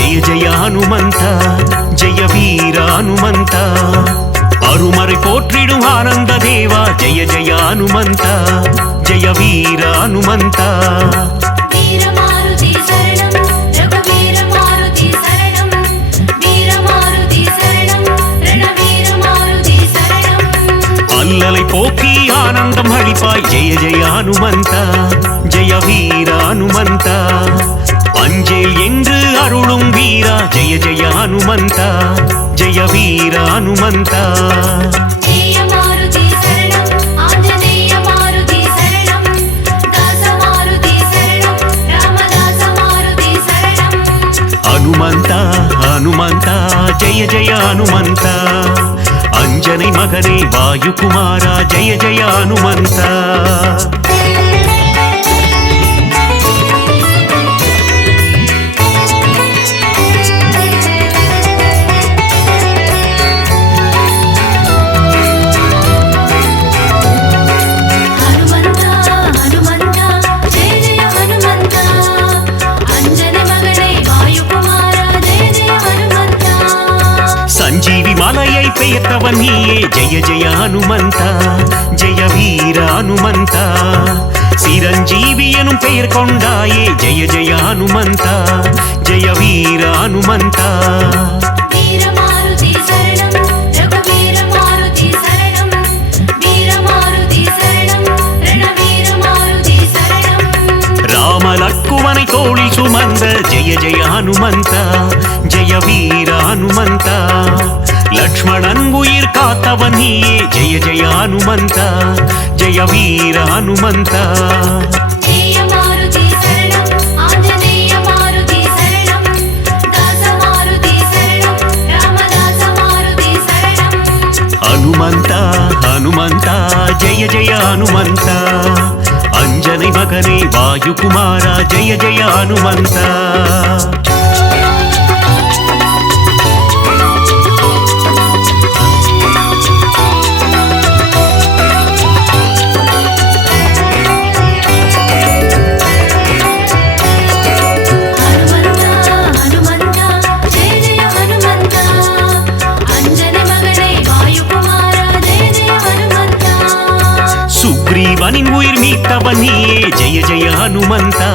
ஜெய ஜெய ஹனுமந்த ஜெய வீர ஹனுமந்த அருமறை போற்றிடும் ஆனந்த தேவா ஜெய ஜெய ஹனுமந்த ஜெய வீர ஹனுமந்த அல்லலை போக்கி ஆனந்தம் அளிப்பாய் ஜெய ஜெய ஹனுமந்த ஜெய வீர ஹனுமந்த அஞ்சேல் என்று அருளும் வீரா ஜெய ஜெய ஹனுமந்த ஜெய வீர ஹனுமந்த ஹனுமந்த ஹனுமந்த ஜெய ஜெய ஹனுமந்த अंजनी मगने वायु कुमारा जय जय हनुमंता संजीवी मालयै पेयतवन नीये जय जय हनुमंता जय वीर हनुमंता चिरंजीवी एनुम पेयर कोंडाये जय जय हनुमंता जय वीर हनुमंता राम लक्ष्मणै तोळिल सुमंद जय जय हनुमंता जय वीर हनुमंता लक्ष्मणन उयिर कात्तवन नीये जय जय हनुमंता जय वीर हनुमंता हनुमंता हनुमंता जय जय हनुमंता अंजनी मगने वायु कुमारा जय जय हनुमंता सुग्रीवनिन उयिर मीट्टवन नीये जय जय हनुमंता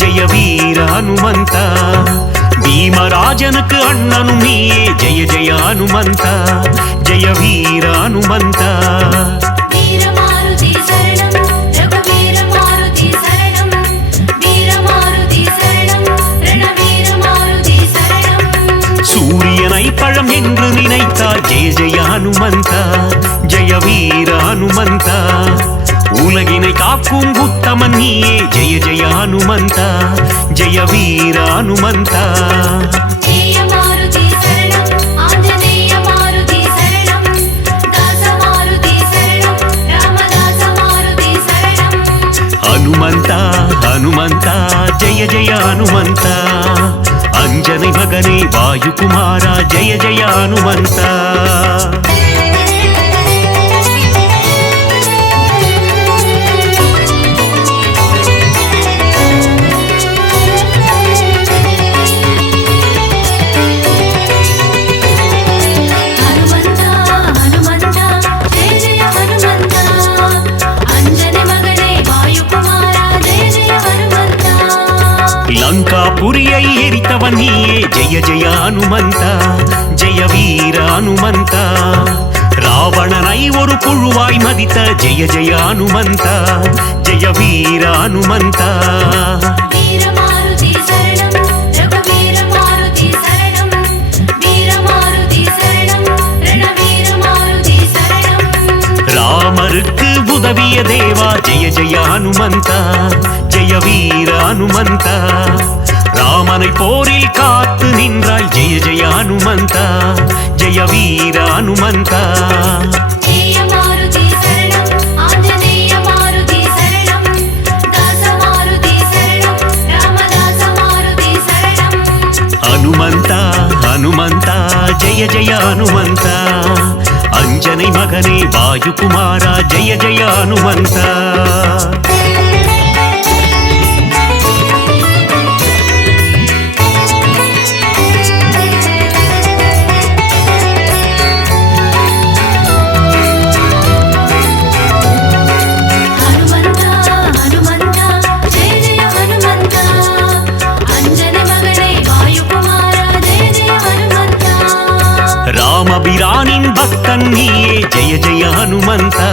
जय वीर हनुमंता भीमराजनुक्कु अण्णनुम नीये जय जय हनुमंता जय वीर हनुमंता सूर्यनै पழம் என்று நினைத்தாய் जय जय हनुमंता जय वीर हनुमंता उलगिனை காக்கும் உத்தமன் நீயே जय जय हनुमंता जय वीर हनुमंता हनुमंता हनुमंता जय जय हनुमंता अंजनी मगने वायु कुमारा जय जय हनुमंता लंकापुरियै एरितवन नीये जय जय हनुमंता जय वीर हनुमंता रावणनै ओरु पुळुवाय मदित जय जय हनुमंता जय वीर हनुमंता ராமருக்கு உதவிய தேவா ஜெய ஜெய ஹனுமந்தா ஜெய வீர ஹனுமந்தா ராமனை போரில் காத்து நின்றாய் ஜெய ஜெய ஹனுமந்தா ஜெய வீர ஹனுமந்தா ஹனுமந்தா ஹனுமந்தா ஜெய ஜெய ஹனுமந்தா अंजनी मगने वायु कुमारा जय जय हनुमंता பக்தன் நீயே ஜெய ஜெய ஹனுமந்தா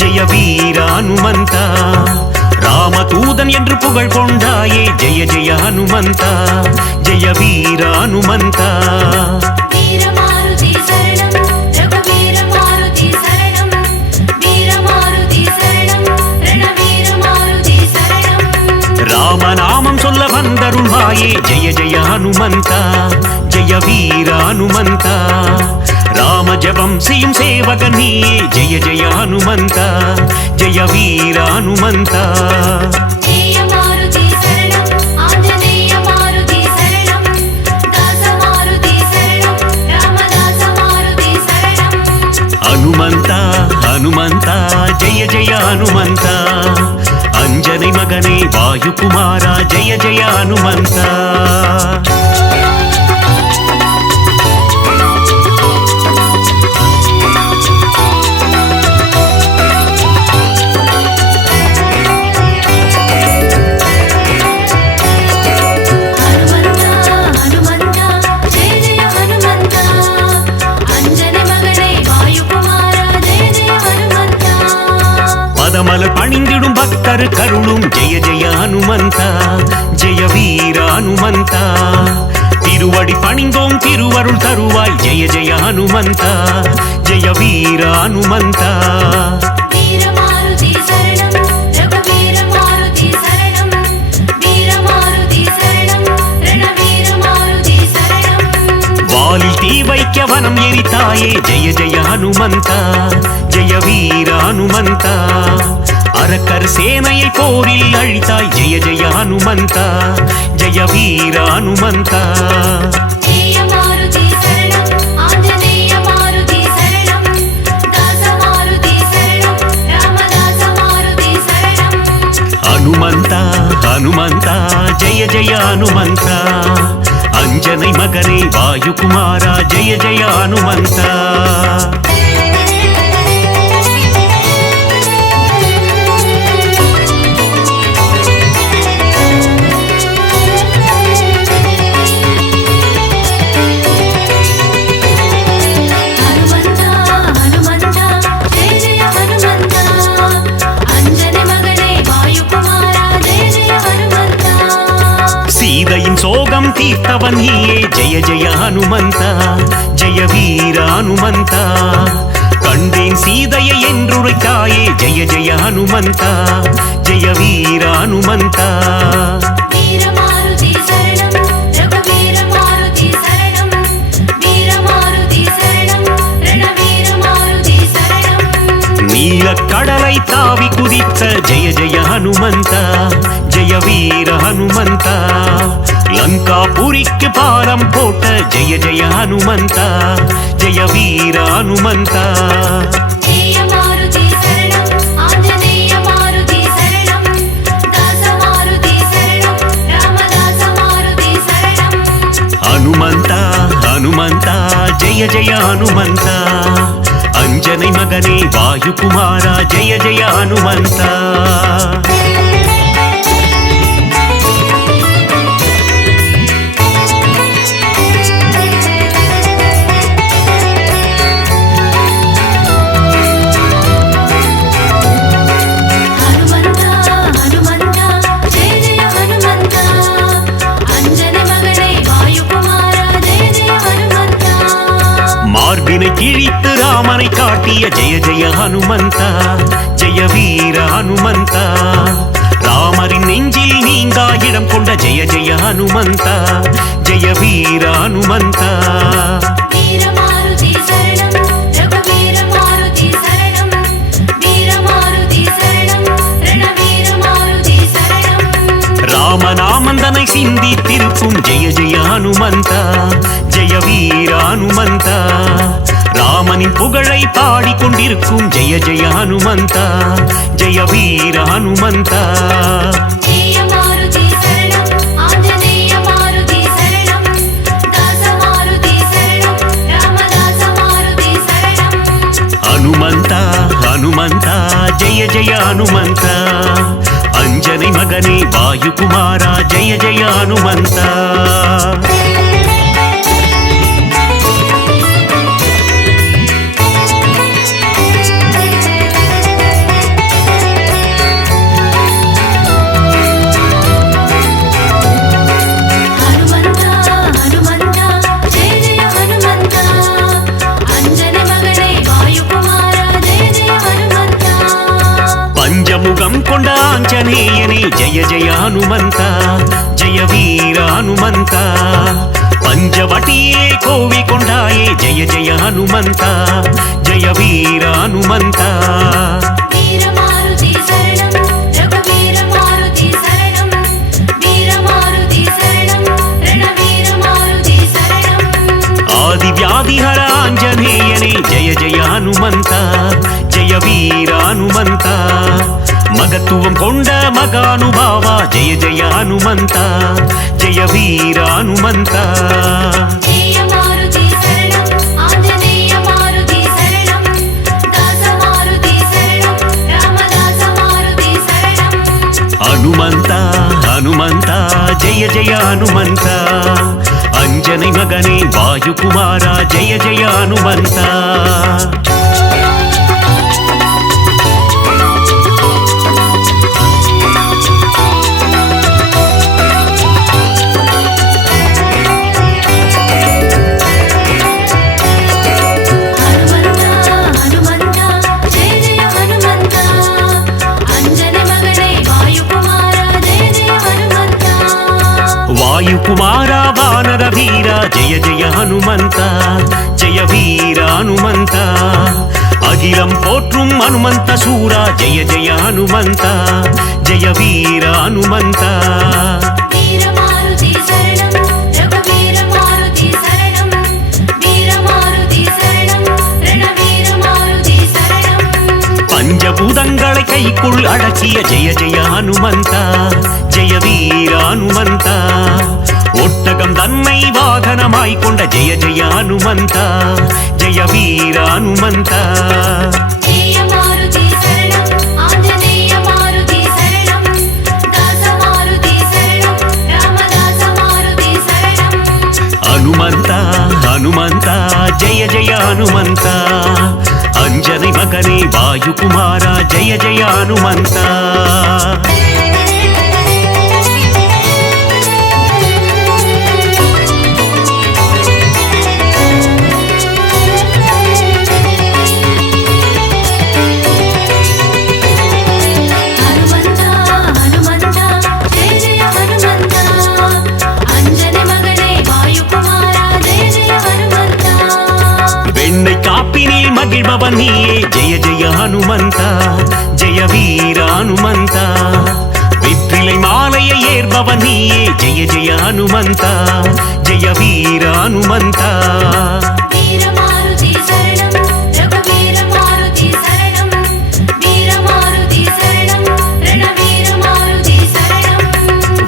ஜெய வீர ஹனுமந்தா ராமதூதன் என்று புகழ் கொண்டாயே ஜெய ஜெய ஹனுமந்தா ஜெய வீர ஹனுமந்தா ராமநாமம் சொல்ல வந்தருள்வாயே ஜெய ஜெய ஹனுமந்தா ஜெய வீர ஹனுமந்தா ராம ஜபம் செய்யும் சேவகன் நீயே ஜெய ஜெய ஹனுமந்தா ஜெய வீர ஹனுமந்தா ஹனுமந்தா ஹனுமந்தா ஜெய ஜெய ஹனுமந்தா அஞ்சனை மகனே வாயுகுமாரா ஜெய ஜெய ஹனுமந்தா பதமலர் பணிந்திடும் பக்தர் கருளும் ஜெய ஜெய ஹனுமந்தா ஜெய வீர ஹனுமந்தா திருவடி பணிந்தோம் திருவருள் தருவாய் ஜெய ஜெய ஹனுமந்தா ஜெய வீர ஹனுமந்தா வாலில் தீ வைக்க வனம் எரித்தாயே ஜெய ஜெய ஹனுமந்தா ஜெய வீர ஹனுமந்தா அரக்கர் சேனையை போரில் அழித்தாய் ஜெய ஜெய ஹனுமந்தா ஜெய வீர ஹனுமந்தா ஹனுமந்தா ஹனுமந்தா ஜெய ஜெய ஹனுமந்தா அஞ்சனை மகனே வாயுகுமாரா ஜெய ஜெய ஹனுமந்தா சோகம் தீர்த்தவன் நீயே ஜெய ஜெய ஹனுமந்தா ஜெய வீர ஹனுமந்தா கண்டேன் சீதையை என்றுரைத்தாயே ஜெய ஜெய ஹனுமந்தா ஜெய வீர ஹனுமந்தா நீல கடலை தாவி குதித்த ஜெய ஜெய ஹனுமந்தா ஜெய வீர ஹனுமந்தா லங்காபுரிக்கு பாரம் போட்ட ஜெய ஜெய ஹனுமந்தா ஜெய வீர ஹனுமந்தா ஹனுமந்தா ஹனுமந்தா ஜெய ஜெய ஹனுமந்தா அஞ்சனை மகனே வாயுகுமாரா ஜெய ஜெய ஹனுமந்தா மார்பினை கிழித்து ராமனை காட்டிய ஜெய ஜெய ஹனுமந்தா ஜெய வீர ஹனுமந்தா ராமரின் நெஞ்சில் நீங்கா இடம் கொண்ட ஜெய ஜெய ஹனுமந்தா ஜெய வீர ஹனுமந்தா ராமநாமந்தனை சிந்தி திருப்பும் ஜெய ஜெய ஹனுமந்தா ஜெய வீர ஹனுமந்தா ராமனின் புகழை பாடிக்கொண்டிருக்கும் ஜெய ஜெய ஹனுமந்தா ஜெய வீர ஹனுமந்தா ஹனுமந்தா ஹனுமந்தா ஜெய ஜெய ஹனுமந்தா அஞ்சனை மகனே வாயுகுமாரா ஜெய ஜெய ஹனுமந்தா ಹನುಮಂತ ಜಯ ವೀರ ಹನುಮಂತ ಪಂಚವಟಿಯೇ ಕೋವಿಕೊಂಡಾಯೇ ಜಯ ಜಯ ಹನುಮಂತ ಜಯ ವೀರ ಹನುಮಂತ ಆದಿವ್ಯಾಧಿಹರ ಆಂಜನೇಯನೇ ಜಯ ಜಯ ಹನುಮಂತ ಜಯ ವೀರ ಹನುಮಂತ ಮಗತ್ವಂ ಕೊಂಡ ಮಗಾನುಭಾವ ಜಯ ಜಯ ಹನುಮಂತ ಜಯ ವೀರ ಹನುಮಂತ ಹನುಮಂತ ಹನುಮಂತ ಜಯ ಜಯ ಹನುಮಂತ ಅಂಜನೆ ಮಗನೇ ವಾಯುಕುಮಾರ ಜಯ ಜಯ ಹನುಮಂತ ವಾಯುಕುಮಾರ ವಾನರ ವೀರ ಜಯ ಜಯ ಹನುಮಂತ ಜಯ ವೀರ ಹನುಮಂತ ಅಖಿಲಂ ಪೋற்றும் ಹನುಮಂತ ಸೂರ ಜಯ ಜಯ ಹನುಮಂತ ಜಯ ವೀರ ಹನುಮಂತ பஞ்சபூதங்களை கைக்குள் அடக்கிய ஜெய ஜெய ஹனுமந்த ஜெய வீர ஹனுமந்த ஒட்டகம் தன்னை வாகனமாய் கொண்ட ஜெய ஜெய ஹனுமந்த ஜெய வீர ஹனுமந்த ಹನುಮಂತ ಹನುಮಂತ ಜಯ ಜಯ ಹನುಮಂತ ಅಂಜನೆ ಮಗನೇ ವಾಯುಕುಮಾರ ಜಯ ಜಯ ಹನುಮಂತ மகிழ்பவன் நீயே ஜெய ஜெய ஹனுமந்த ஜெய வீர ஹனுமந்த வெற்றிலை மாலையை ஏற்பவன் நீயே ஜெய ஜெய ஹனுமந்த ஜெய வீர ஹனுமந்த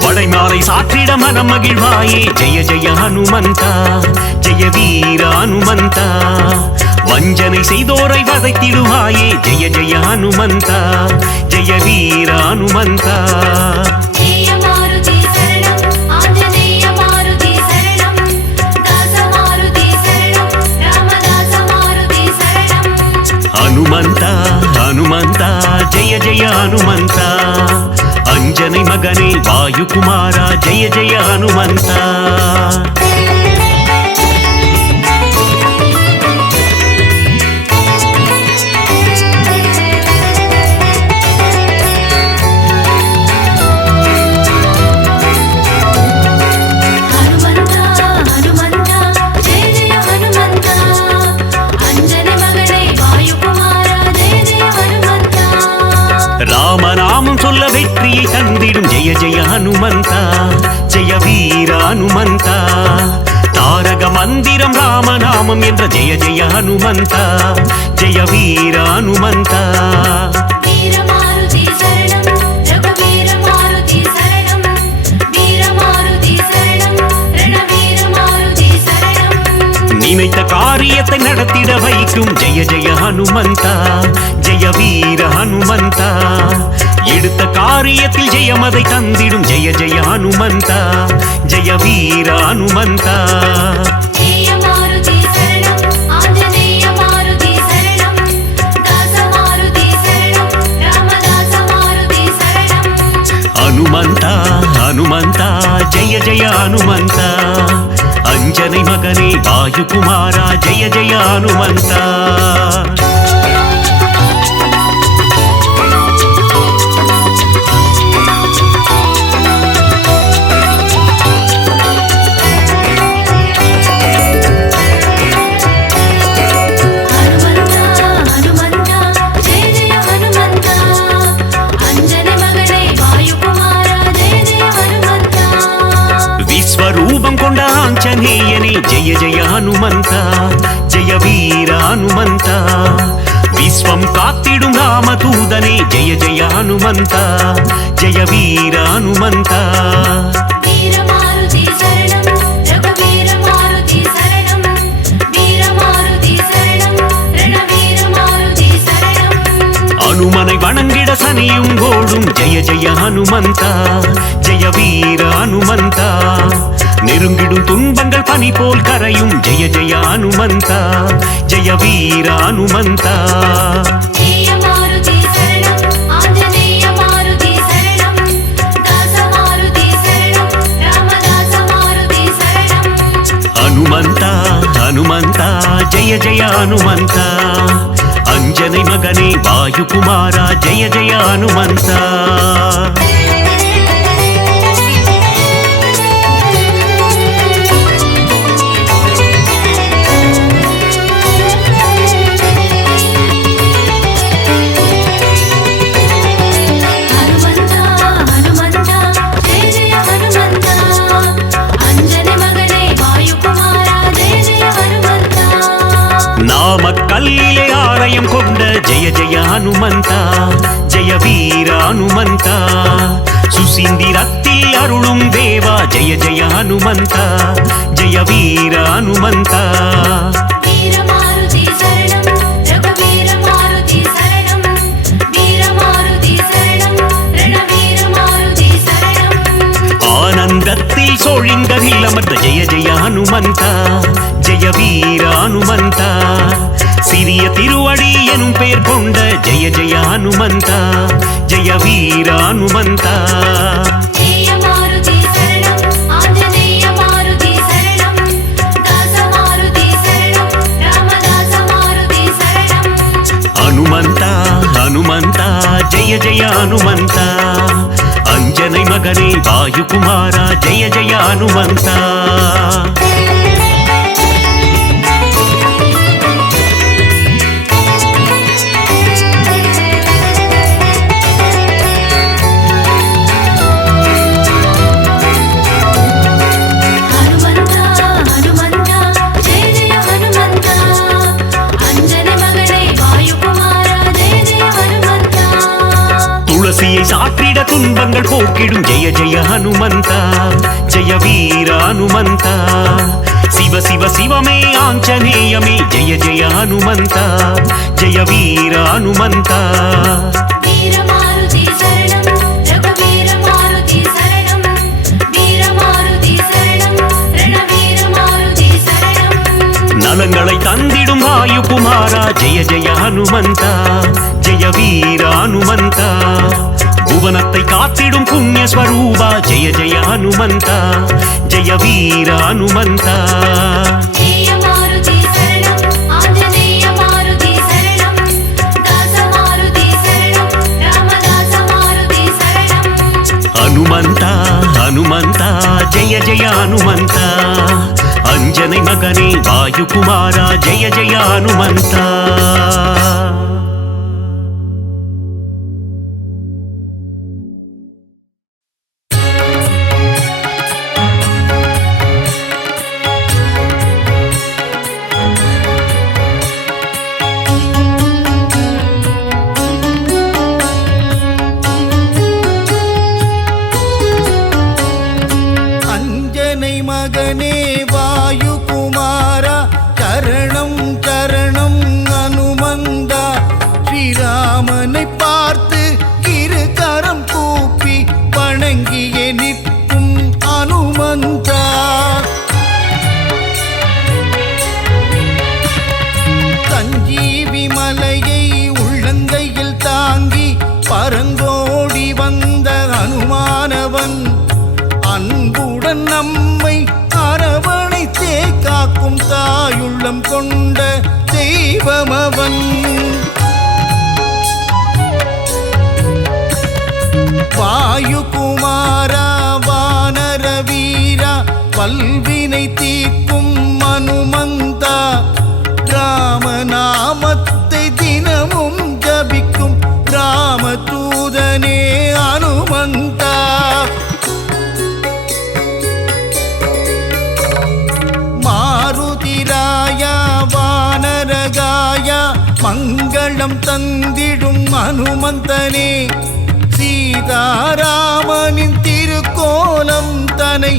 வடைமாலை சாற்றிட மனம் மகிழ்வாயே ஜெய ஜெய ஹனுமந்த ஜெய வீர ஹனுமந்த வஞ்சனை செய்தோரை வதைத்திடுவாயே ஜெய ஜெய ஹனுமந்த ஜெய வீர ஹனுமந்த ಹನುಮಂತ ಹನುಮಂತ ಜಯ ಜಯ ಹನುಮಂತ ಅಂಜನೆ ಮಗನೇ ವಾಯುಕುಮಾರ ಜಯ ಜಯ ಹನುಮಂತ ராமநாமம் சொல்ல வெற்றியை தந்திடும் ஜெய ஜெய ஹனுமந்த ஜெய வீர ஹனுமந்த தாரக மந்திரம் ராமநாமம் என்ற ஜெய ஜெய ஹனுமந்த ஜெய வீர ஹனுமந்த நினைத்த காரியத்தை நடத்திட வைக்கும் ஜெய ஜெய ஹனுமந்த ஜெய வீர ஹனுமந்த எடுத்த காரியத்தில் ஜெயமதை தந்திடும் ஜெய ஜெய ஹனுமந்த ஜெய வீர ஹனுமந்த ಹನುಮಂತ ಹನುಮಂತ ಜಯ ಜಯ ಹನುಮಂತ ಅಂಜನೆ ಮಗನೇ ವಾಯುಕುಮಾರ ಜಯ ಜಯ ಹನುಮಂತ జయ జయ హనుమంత జయ వీర హనుమంత విశ్వం కాత్తిடும் రామదూతనే జయ జయ హనుమంత జయ వీర హనుమంత ஹனுமனை வணங்கிட சனியும் கோடும் ஜெய ஜெய ஹனுமந்தா ஜெய வீர ஹனுமந்தா நெருங்கிடும் துன்பங்கள் பனி போல் கரையும் ஜெய ஜெய ஹனுமந்தா ஜெய வீர ஹனுமந்தா హనుమంత హనుమంత జయ జయ హనుమంత అంజని మగనే వాయుకుమార జయ జయ హనుమంత கல்லிலே ஆலயம் கொண்ட ஜெய ஜெய ஹனுமந்தா ஜெய வீர ஹனுமந்தா சுசீந்திரத்தில் அருளும் தேவா ஜெய ஜெய ஹனுமந்தா ஜெய வீர ஹனுமந்தா ஆனந்தத்தில் சோழிங்கரில் அமர்ந்த ஜெய ஜெய ஹனுமந்தா ஜெய வீர ஹனுமந்தா சிறிய திருவடி எனும் பெயர் கொண்ட ஜெய ஜெய ஹனுமந்தா ஜெய வீர ஹனுமந்தா ஹனுமந்தா ஹனுமந்தா ஜெய ஜெய ஹனுமந்தா அஞ்சனை மகனே வாயுகுமாரா ஜெய ஜெய ஹனுமந்தா துளசியை சாற்றிட துன்பங்கள் போக்கிடும் ஜெய ஜெய ஹனுமந்தா ஜெய வீர ஹனுமந்தா சிவ சிவ சிவமே ஆஞ்சநேயமே ஜெய ஜெய ஹனுமந்தா ஜெய வீர ஹனுமந்தா நலங்களை தந்திடும் வாயுகுமாரா ஜெய ஜெய ஹனுமந்தா ஜெய வீர ஹனுமந்தா புவனத்தை காத்திடும் புண்ணிய ஸ்வரூபா ஜெய ஜெய ஹனுமந்தா ஜெய வீர ஹனுமந்தா ஹனுமந்தா ஹனுமந்தா ஜெய ஜெய ஹனுமந்தா ಅಂಜனை ಮಗನೇ ವಾಯುಕುಮಾರ ಜಯ ಜಯ ಹನುಮಂತ நம்மை அரவணைத்தே காக்கும் தாயுள்ளம் கொண்ட தெய்வமவன் வாயுகுமாரா வானர வீரா வல்வினை தீர்க்கும் ஹனுமந்தா ராமநாமத்தை தினமும் ஜபிக்கும் ராமதூதனே ஹனுமந்தா மாறு மங்களம் தந்திடும் அனுமந்தனே சீதாராமனின் திருக்கோலம் தனை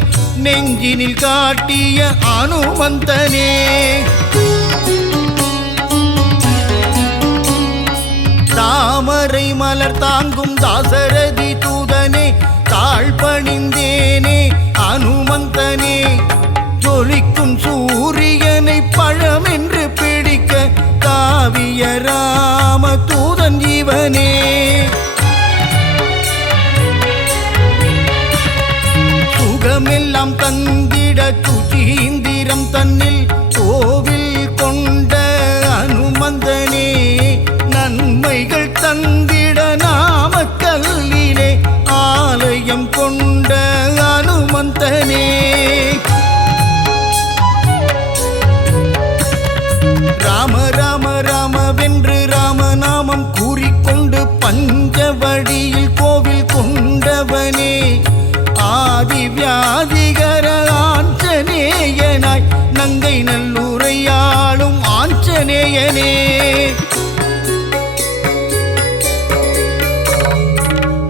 நெஞ்சினில் காட்டிய அனுமந்தனே தாமரை மலர் தாங்கும் தாசரதி தூதனே தாழ்பணிந்தேனே அனுமந்தனே ஜொலிக்கும் சூரியனை பழமென்று பிடிக்க காவிய ராம தூதன் ஜீவனே சுகமெல்லாம் தந்திட சுச்சீந்திரம் தன்னில் கோவில் கொண்ட அனுமந்தனே நன்மைகள் தந்திட நாமக்கல்லிலே ஆலயம் கொண்ட அனுமந்தனே ராம ராம ராமவென்று ராமநாமம் கூறிக்கொண்டு பஞ்சவடியில் கோவில் கொண்டவனே ஆதி வியாதிகர ஆஞ்சநேயனாய் நங்கை நல்லூரையாளும் ஆஞ்சநேயனே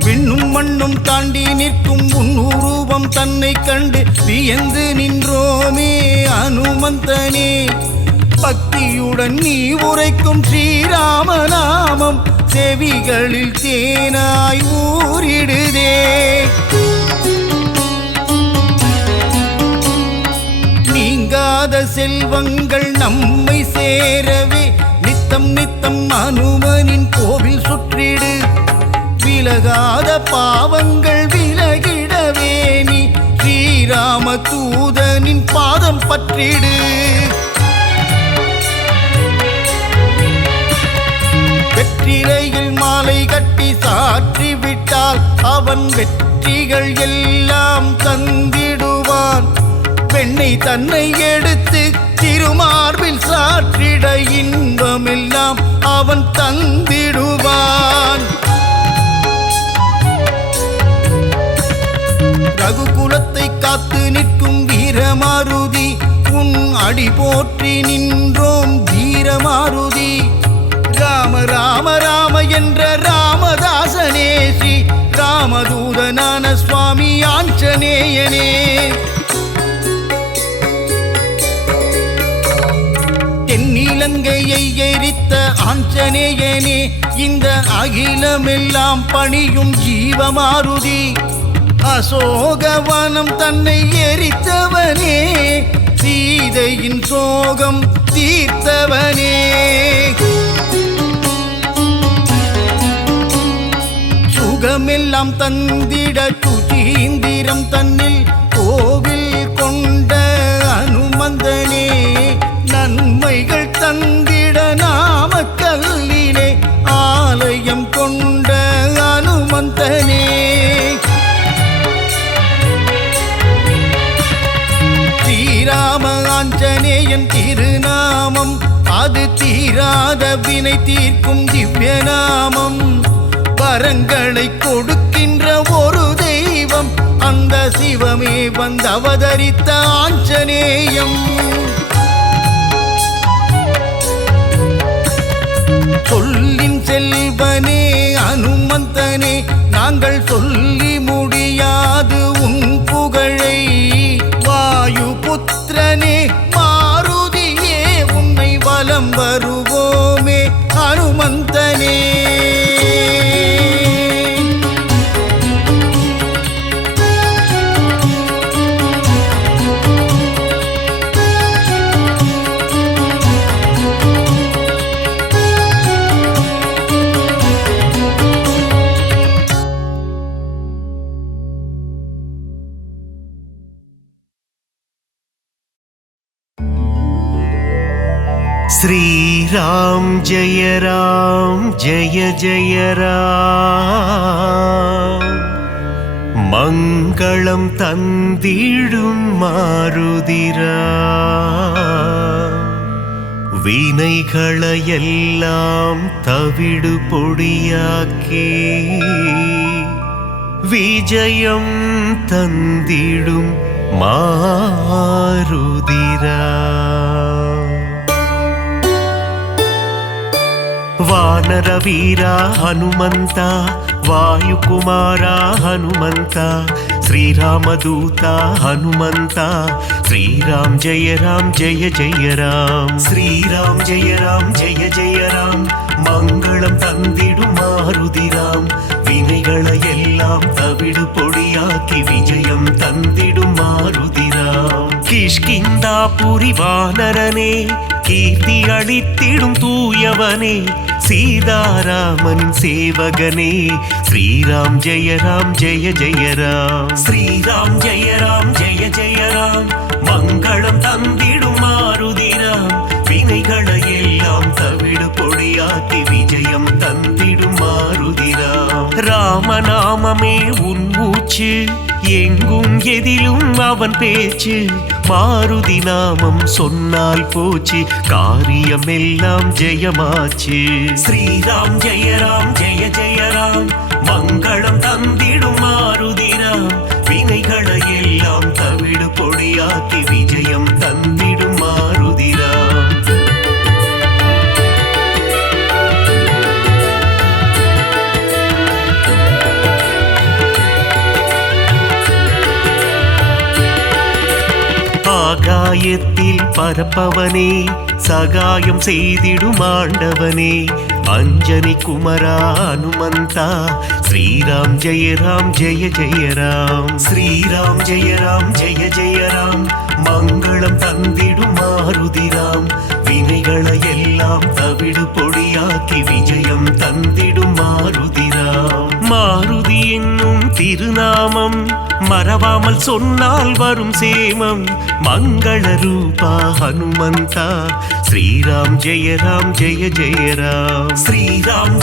விண்ணும் மண்ணும் தாண்டி நிற்கும் உன்னுருவம் தன்னை கண்டு வியந்து நின்றோமே அனுமந்தனே பக்தியுடன் நீ உரைக்கும் ஸ்ரீராமநாமம் செவிகளில் தேனாய் ஊறிடுதே நீங்காத செல்வங்கள் நம்மை சேரவே நித்தம் நித்தம் அனுமனின் கோவில் சுற்றிடு விலகாத பாவங்கள் விலகிடவே நீ ஸ்ரீராம தூதனின் பாதம் பற்றிடு வெற்றிலையில் மாலை கட்டி சாற்றி விட்டால் அவன் வெற்றிகள் எல்லாம் தந்திடுவான் பெண்ணை தன்னை எடுத்து திருமார்பில் சாற்றிட இன்பமெல்லாம் அவன் தந்திடுவான் ரகுகுலத்தை காத்து நிற்கும் வீரமாருதி உன் அடி போற்றி நின்றோம் வீரமாருதி ராம ராம ராம என்ற ராமதாசனே ஸ்ரீ ராமதூதனான சுவாமி ஆஞ்சநேயனே தென்னிலங்கையை எரித்த ஆஞ்சநேயனே இந்த அகிலமெல்லாம் பணியும் ஜீவமாருதி அசோகவனம் தன்னை எரித்தவனே சீதையின் சோகம் தீர்த்தவனே சுகமெல்லாம் தந்திட சுச்சீந்திரம் தன்னில் கோவில் கொண்ட அனுமந்தனே நன்மைகள் தந்திட நாமக்கல்லிலே ஆலயம் கொண்ட அனுமந்தனே ஸ்ரீராம ஆஞ்சநேயன் திருநாமம் அது தீராத வினை தீர்க்கும் திவ்ய நாமம் வரங்களை கொடுக்கின்ற ஒரு தெய்வம் அந்த சிவமே வந்து அவதரித்த ஆஞ்சநேயம் சொல்லின் செல்வனே அனுமந்தனே நாங்கள் சொல்லி முடியாது உன் புகழை வாயு புத்திரனே மாருதியே உன்னை வலம் வருவோமே அனுமந்தனே श्रीराम जय जय राम மங்களம் தந்திடும் மாருதிரா வினைகளையெல்லாம் தவிடு பொடியாக்கி விஜயம் தந்திடும் மாருதிரா ವಾನರ ವೀರ ಹನುಮಂತ ವಾಯುಕುಮಾರ ಹನುಮಂತ ಶ್ರೀರಾಮದೂತ ಹನುಮಂತ ಶ್ರೀರಾಮ್ ಜಯ ಜಯ ರಾಮ್ ಶ್ರೀರಾಮ್ ಜಯ ಜಯ ராம் மங்களம் தந்திடும் மாருதி ராம் வினைகளை எல்லாம் தவிடு பொடியாக்கி விஜயம் தந்திடும் மாருதி ராம் கிஷ்கிந்தாபுரி வானரனே கீர்த்தி அளித்திடும் தூயவனே சீதாராமனின் சேவகனே ஸ்ரீராம் ஜெய ஜெய ராம் ஸ்ரீராம் ஜெய ஜெய ராம் மங்களம் தந்திடும் மாருதி ராம் வினைகளை எல்லாம் தவிடு பொடியாக்கி விஜயம் தந்திடும் மாருதி ராம் ராமநாமமே உன் மூச்சு எங்கும் எதிலும் அவன் பேச்சு மாருதி நாமம் சொன்னால் போச்சு காரியம் எல்லாம் ஜெயமாச்சு ஸ்ரீராம் ஜெய ஜெய ராம் மங்களம் தந்திடும் மாருதி ராம் வினைகளை எல்லாம் தவிடு பொடியாக்கி விஜயம் தந்திடும் மாருதி ராம் ஆகாயத்தில் பரப்பவனே சகாயம் செய்திடும் ஆண்டவனே அஞ்சனி குமரா ஹனுமந்தா ஸ்ரீராம் ஜெய ஜெய ராம் ஸ்ரீராம் ஜெய ஜெய ராம் மங்களம் தந்திடும் மாருதி ராம் வினைகளை எல்லாம் தவிடு பொடியாக்கி விஜயம் தந்திடும் மாருதி ராம் மாருதி என்னும் திருநாமம் மறவாமல் சொன்னால் வரும் சேமம் மங்கள ரூபா ஹனுமந்தா ஸ்ரீராம் ஜெய ஜெய ராம் ஸ்ரீராம்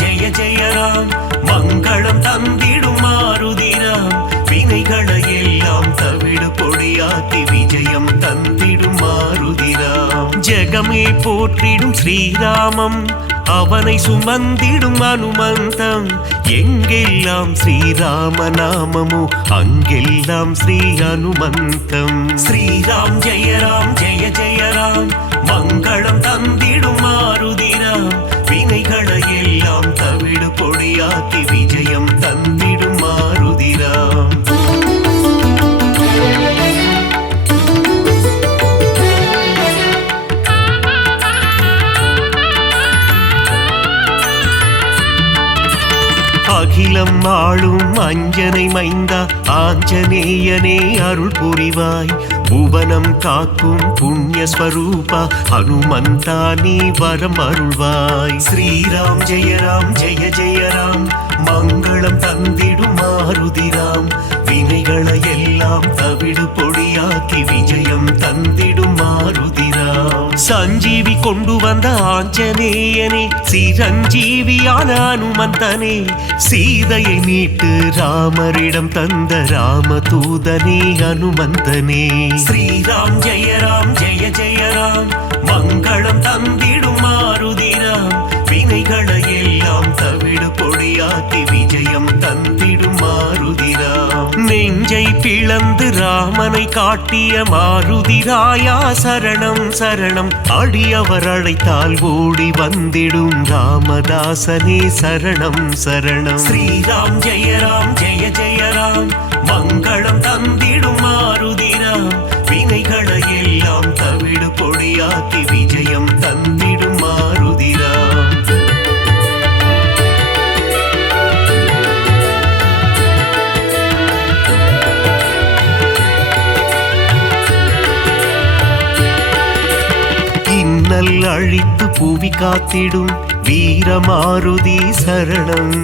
ஜெய ஜெய ராம் மங்களம் தந்திடும் மாருதி ராம் வினைகளை எல்லாம் தவிடு பொடியாக்கி விஜயம் தந்திடும் மாருதி ராம் ஜெகமே போற்றிடும் ஸ்ரீராமம் அவனை சுமந்திடும் அனுமந்தம் எங்கெல்லாம் ஸ்ரீராம நாமமோ அங்கெல்லாம் ஸ்ரீ அனுமந்தம் ஸ்ரீராம் ஜெய ஜெய ராம் மங்களம் தந்திடும் மாருதி ராம் வினைகளை எல்லாம் தவிடு பொடியாக்கி விஜயம் தந்திடும் மாருதி ராம் அகிலம் ஆளும் அஞ்சனை மைந்தா ஆஞ்சநேயனே அருள் புரிவாய் புவனம் காக்கும் புண்ணிய ஸ்வரூபா ஹனுமந்தா நீ வரம் அருள்வாய் ஸ்ரீராம் ஜெய ஜெய ராம் மங்களம் தந்திடும் மாருதி ராம் வினைகளை எல்லாம் தவிடு பொடியாக்கி விஜயம் தந்திடும் மாருதி ராம் சஞ்சீவி கொண்டு வந்த ஆஞ்சநேயனே சிரஞ்சீவியான அனுமந்தனே சீதையை மீட்டு ராமரிடம் தந்த ராமதூதனே அனுமந்தனே ஸ்ரீராம் ஜெய ஜெய ராம் மங்களம் தந்திடும் மாருதி ராம் வினைகளை எல்லாம் தவிடு பொடியாக்கி விஜயம் தந்திடும் மாருதி ராம் நெஞ்சை பிளந்து ராமனை காட்டிய மாருதி ராயா சரணம் சரணம் அடியவர் அழைத்தால் ஓடி வந்திடும் ராமதாசனே சரணம் சரணம் ஸ்ரீராம் ஜெய ஜெய ராம் மங்களம் தந்திடும் மாருதி ராம் வினைகளை எல்லாம் தவிடு பொடியாக்கி விஜயம் தந்திடும் மாருதி ராம் இன்னல் அழித்து புவி காத்திடும் வீரமாருதி சரணம்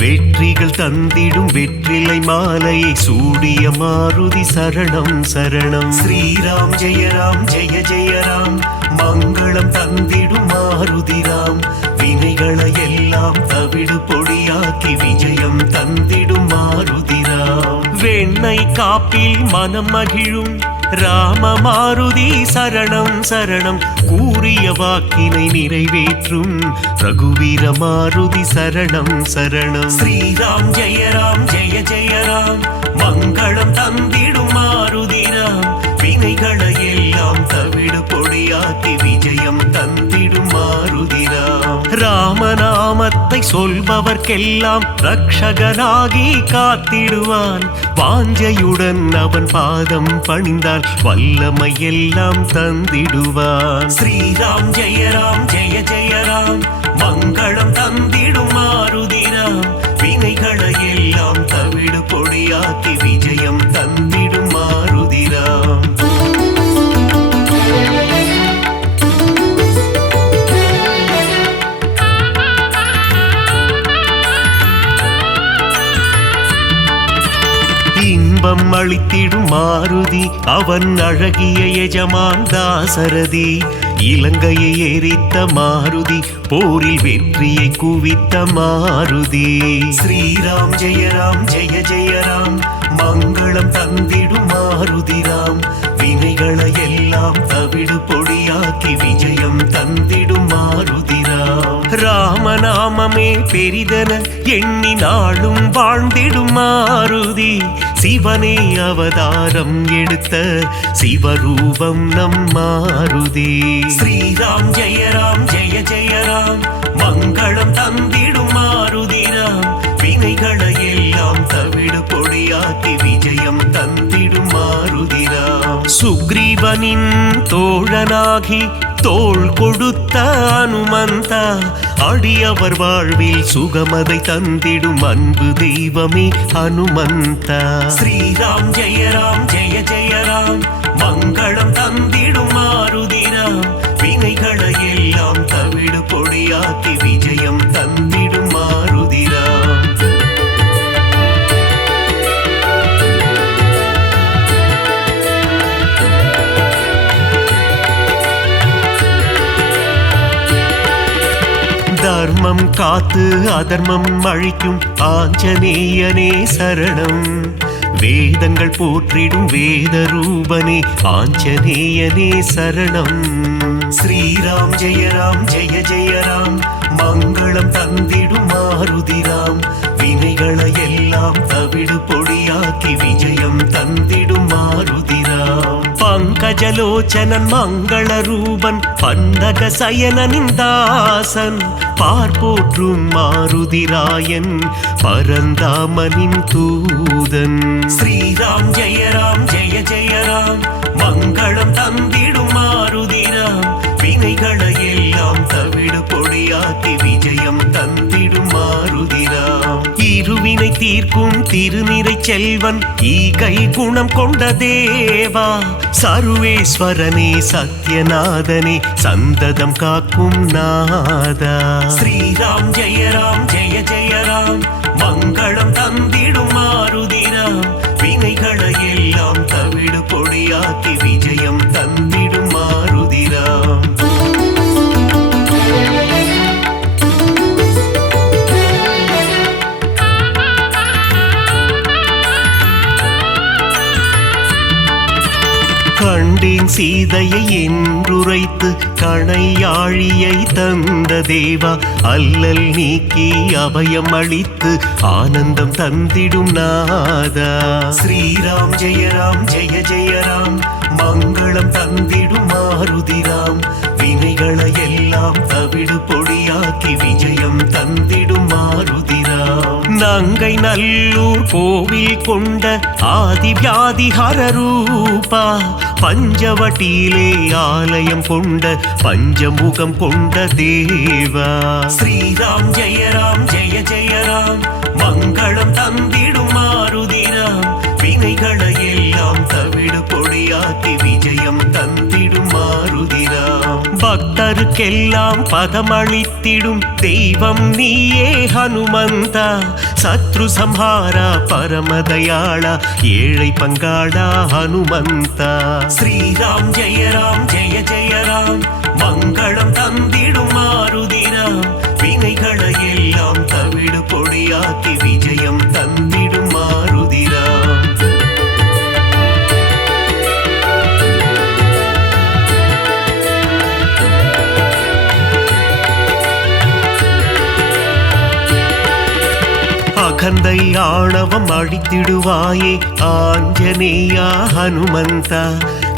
வெற்றிகள் தந்திடும் வெற்றிலை மாலையை சூடிய மாருதி சரணம் சரணம் ஸ்ரீராம் ஜெய ஜெய ராம் மங்களம் தந்திடும் மாருதி ராம் வினைகளை எல்லாம் தவிடு பொடியாக்கி விஜயம் தந்திடும் மாருதி ராம் வெண்ணை காப்பில் மனம் மகிழும் ராம மாருதி சரணம் சரணம் கூறிய வாக்கினை நிறைவேற்றும் ரகுவீர மாருதி சரணம் சரணம் ஸ்ரீராம் ஜெய ஜெய ராம் மங்களம் தந்திடும் மாருதி ராம் வினைகளை எல்லாம் தவிடு பொடியாக்கி விஜயம் தந்திடும் மாருதி ராம் அதை சொல்பவர்க்கெல்லாம் ரக்ஷகனாகி காத்திடுவான். வாஞ்சையுடன் அவன் பாதம் பணிந்தால் வல்லமை எல்லாம் தந்திடுவான். ஸ்ரீராம் ஜெய ராம் ஜெய ஜெய ராம், மங்களம் தந்திடும் மாருதிராம். வினைகளை எல்லாம் தவிடு பொடியாக்கி விஜயம் தந்திடும் மாருதிராம். இன்பம் அளித்திடும் மாருதி, அவன் அழகிய எஜமான் தாசரதி. இலங்கையை எரித்த மாருதி, போரில் வெற்றியை குவித்த மாருதி. ஸ்ரீராம் ஜெய ராம் ஜெய ஜெய ராம், மங்களம் தந்திடும் மாருதிராம். வினைகளை எல்லாம் தவிடு பொடியாக்கி விஜயம் தந்திடும் மாருதிராம். ராமநாமமே பெரிதென எண்ணி நாளும் வாழ்ந்திடும் மாருதி. சிவனே அவதாரம் எடுத்த சிவரூபம் நம் மாருதி. ஸ்ரீராம் ஜெய ராம் ஜெய ஜெய ராம், மங்களம் தந்திடும் மாருதிராம். வினைகளை எல்லாம் தவிடு பொடியாக்கி விஜயம் தந்திடும் மாருதிராம். சுக்ரீவனின் தோழனாகி தோள் கொடுத்த அனுமந்தா, அடியவர் வாழ்வில் சுகமதை தந்திடும் அன்பு தெய்வமே ஹனுமந்தா. ஸ்ரீராம் ஜெய ராம் ஜெய ஜெய ராம், மங்களம் தந்திடும் மாருதிராம். வினைகளை எல்லாம் தவிடு பொடியாக்கி விஜயம் தந்திடும் மாருதிராம். தர்மம் காத்து அதர்மம் அழிக்கும் ஆஞ்சநேயனே சரணம். வேதங்கள் போற்றிடும் வேத ரூபனே ஆஞ்சநேயனே சரணம். ஸ்ரீராம் ஜெய ராம் ஜெய ஜெய ராம், மங்களம் தந்திடும் மாருதிராம். வினைகளை எல்லாம் தவிடு பொடியாக்கி விஜயம் தந்திடும் மாருதிராம். பங்கஜலோச்சனன் மங்கள ரூபன், பந்தக சயனனின் தாசன். பார்ப்போற்றும் மாருதிராயன், பரந்தாமனின் தூதன். ஸ்ரீராம் ஜெய ராம் ஜெய ஜெய ராம், மங்களம் தந்திடும் மாருதிராம். வினைகளை எல்லாம் தவிடு பொடியாக்கி விஜயம் தந்திடும் மாருதிராம். இருவினை தீர்க்கும் திருநிறை செல்வன், ஈகை குணம் கொண்ட தேவா. சர்வேஸ்வரனே சத்யநாதனே, சந்ததம் காக்கும் நாதா. ஸ்ரீராம் ஜெய ராம் ஜெய ஜெய ராம், மங்களம் தந்திடும் மாருதிராம். வினைகளை எல்லாம் தவிடு பொடியாக்கி விஜயம் தந்திடும் மாருதிராம். கண்டேன் சீதையை என்றுரைத்து கணையாழியை தந்த தேவா. அல்லல் நீக்கி அபயம் அளித்து ஆனந்தம் தந்திடும் நாதா. ஸ்ரீராம் ஜெய ராம் ஜெய ஜெய ராம், மங்களம் தந்திடும் மாருதிராம். வினைகளை எல்லாம் தவிடு பொடியாக்கி விஜயம் தந்திடும் மாருதிராம். நங்கை நல்லூர் கோவில் கொண்ட ஆதிவியாதி ஹரரூபா. பஞ்சவட்டியிலே ஆலயம் கொண்ட பஞ்சமுகம் கொண்ட தேவா. ஸ்ரீராம் ஜெய ராம் ஜெய ஜெய ராம், மங்களம் தந்திடும் மாருதிராம். வினைகளை எல்லாம் தவிடு பொடியாக்கி விஜயம் தந்திடும் மாருதிராம். பக்தருக்கெல்லாம் பதமளித்திடும் தெய்வம் நீயே ஹனுமந்தா. சத்ரு சம்ஹாரா பரமதயாளா, ஏழை பங்காளா ஹனுமந்தா. ஸ்ரீராம் ஜெய ராம் ஜெய ஜெய ராம், மங்களம் தந்திடும் மாருதிராம். வினைகளை எல்லாம் தவிடு பொடியாக்கி விஜயம் தந்திடும் மாருதிராம். அகந்தை ஆணவம் அழித்திடுவாயே ஆஞ்சநேயா ஹனுமந்தா.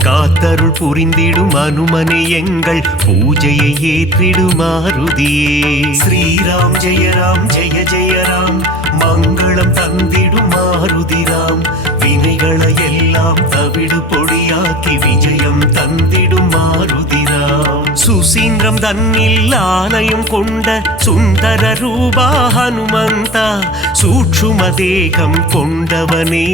காத்தருள் புரிந்திடும் அனுமனே எங்கள் பூஜையை ஏற்றிடும் மாருதியே. ஸ்ரீராம் ஜெய ராம் ஜெய ஜெய ராம் மங்களம் தந்திடும் மாருதிராம் வினைகளை எல்லாம் தவிடு பொடியாக்கி விஜயம் தந்திடும் மாருதிராம். சுசீந்திரம் தன்னில் ஆலயம் கொண்ட சுந்தர ரூபா ஹனுமந்தா சூட்சும தேகம் கொண்டவனே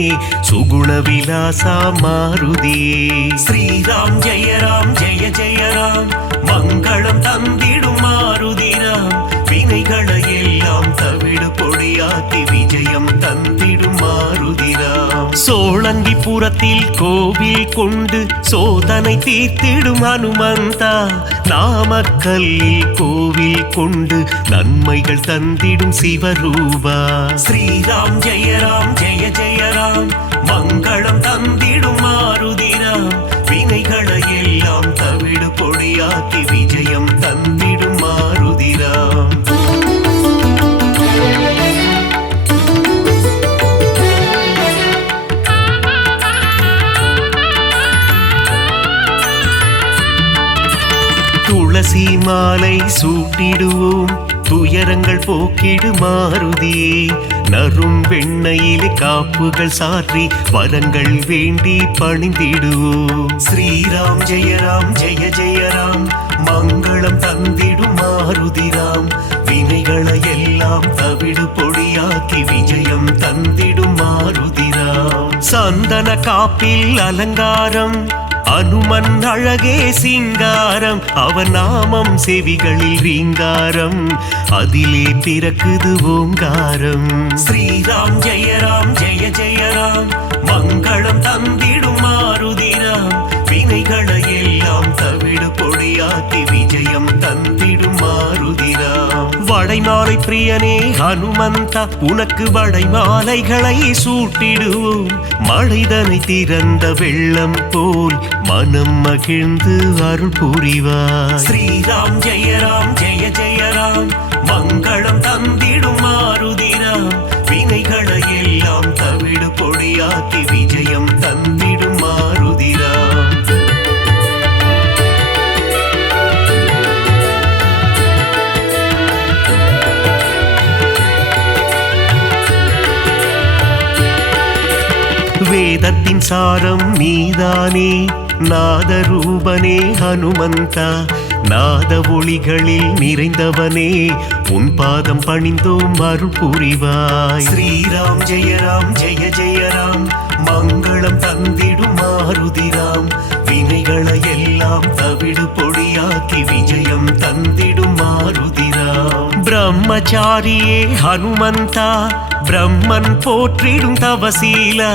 சுகுண விலாசா மாருதியே. ஸ்ரீராம் ஜெய ராம் ஜெய ஜெய ராம் மங்களம் தந்திடும் மாருதிராம் வினைகளை எல்லாம் தவிடு பொடியாக்கி விஜயம் தந்திடும் மாருதிராம். சோழங்கிபுரத்தில் கோவில் கொண்டு சோதனை தீர்த்திடும் ஹனுமந்தா நாமக்கல்லில் கோவில் கொண்டு நன்மைகள் தந்திடும் சிவரூபா. ஸ்ரீராம் ஜெய ராம் ஜெய ஜெய ராம் மங்களம் தந்திடும் மாருதிராம் வினைகளை எல்லாம் தவிடு பொடியாக்கி விஜயம் தந்திடும் மாருதிராம். துளசி மாலை சூட்டிடுவோம் துயரங்கள் போக்கிடு மாருதியே. நரும் வெண்ணையிலே காப்புகள் சாற்றி வரங்கள் வேண்டி பணிந்திடுவோம். ஸ்ரீராம் ஜெய ராம் ஜெய ஜெய ராம் மங்களம் தந்திடும் மாருதிராம் வினைகளை எல்லாம் தவிடு பொடியாக்கி விஜயம் தந்திடும் மாருதிராம். சந்தன காப்பில் அலங்காரம் அனுமன் அழகே சிங்காரம் அவன் நாமம் செவிகளில் ரீங்காரம் அதிலே பிறக்குது ஓங்காரம். ஸ்ரீராம் ஜெய ராம் ஜெய ஜெய ராம் மங்களம் தந்திடும் மாருதிராம் வினைகளை எல்லாம் தவிடு பொடியாக்கி விஜயம் தந்திடும் மாருதிராம். வடைமாலை பிரியனே ஹனுமந்தா உனக்கு வடைமாலைகளை சூட்டிடுவோம் மழைதனை திறந்த வெள்ளம் போல் மனம் மகிழ்ந்து அருள் புரிவார். ஸ்ரீராம் ஜெய ராம் ஜெய ஜெய ராம் மங்களம் தந்திடும் மாருதிராம் வினைகளை எல்லாம் தவிடு பொடியாக்கி விஜயம் தந்திடும் மாருதிராம். வேதத்தின் சாரம் நீதானே நாதரூபனே ஹனுமந்தா நாத ஒளிகளில் நிறைந்தவனே உன் பாதம் பணிந்தோம் அருள் புரிவாய். ஸ்ரீராம் ஜெய ராம் ஜெய ஜெய ராம் மங்களம் தந்திடும் மாருதிராம் வினைகளை எல்லாம் தவிடு பொடியாக்கி விஜயம் தந்திடும் மாருதிராம். பிரம்மச்சாரியே ஹனுமந்தா பிரம்மன் போற்றிடும் தவசீலா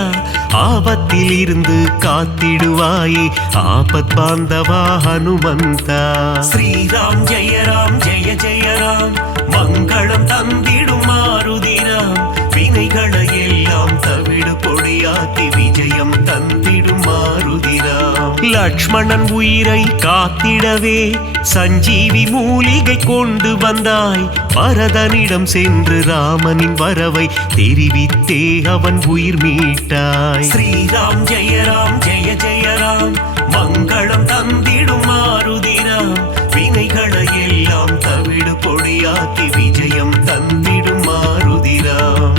ஆபத்தில் இருந்து காத்திடுவாயே ஆபத் பாந்தவா ஹனுமந்தா. ஸ்ரீராம் ஜெய ராம் ஜெய ஜெய ராம் மங்களம் தந்திடும் மாருதிராம் வினைகளை எல்லாம் தவிடு பொடியாக்கி விஜயம் தந்திடும் மாருதிராம். லக்ஷ்மணன் உயிரை காத்திடவே சஞ்சீவி மூலிகை கொண்டு வந்தாய் பரதனிடம் சென்று ராமனின் வரவை தெரிவித்தே அவன் உயிர் மீட்டாய். ஸ்ரீராம் ஜெய ராம் ஜெய ஜெய ராம் மங்களம் தந்திடும் மாருதிராம் வினைகளை எல்லாம் தவிடு பொடியாக்கி விஜயம் தந்திடும் மாருதிராம்.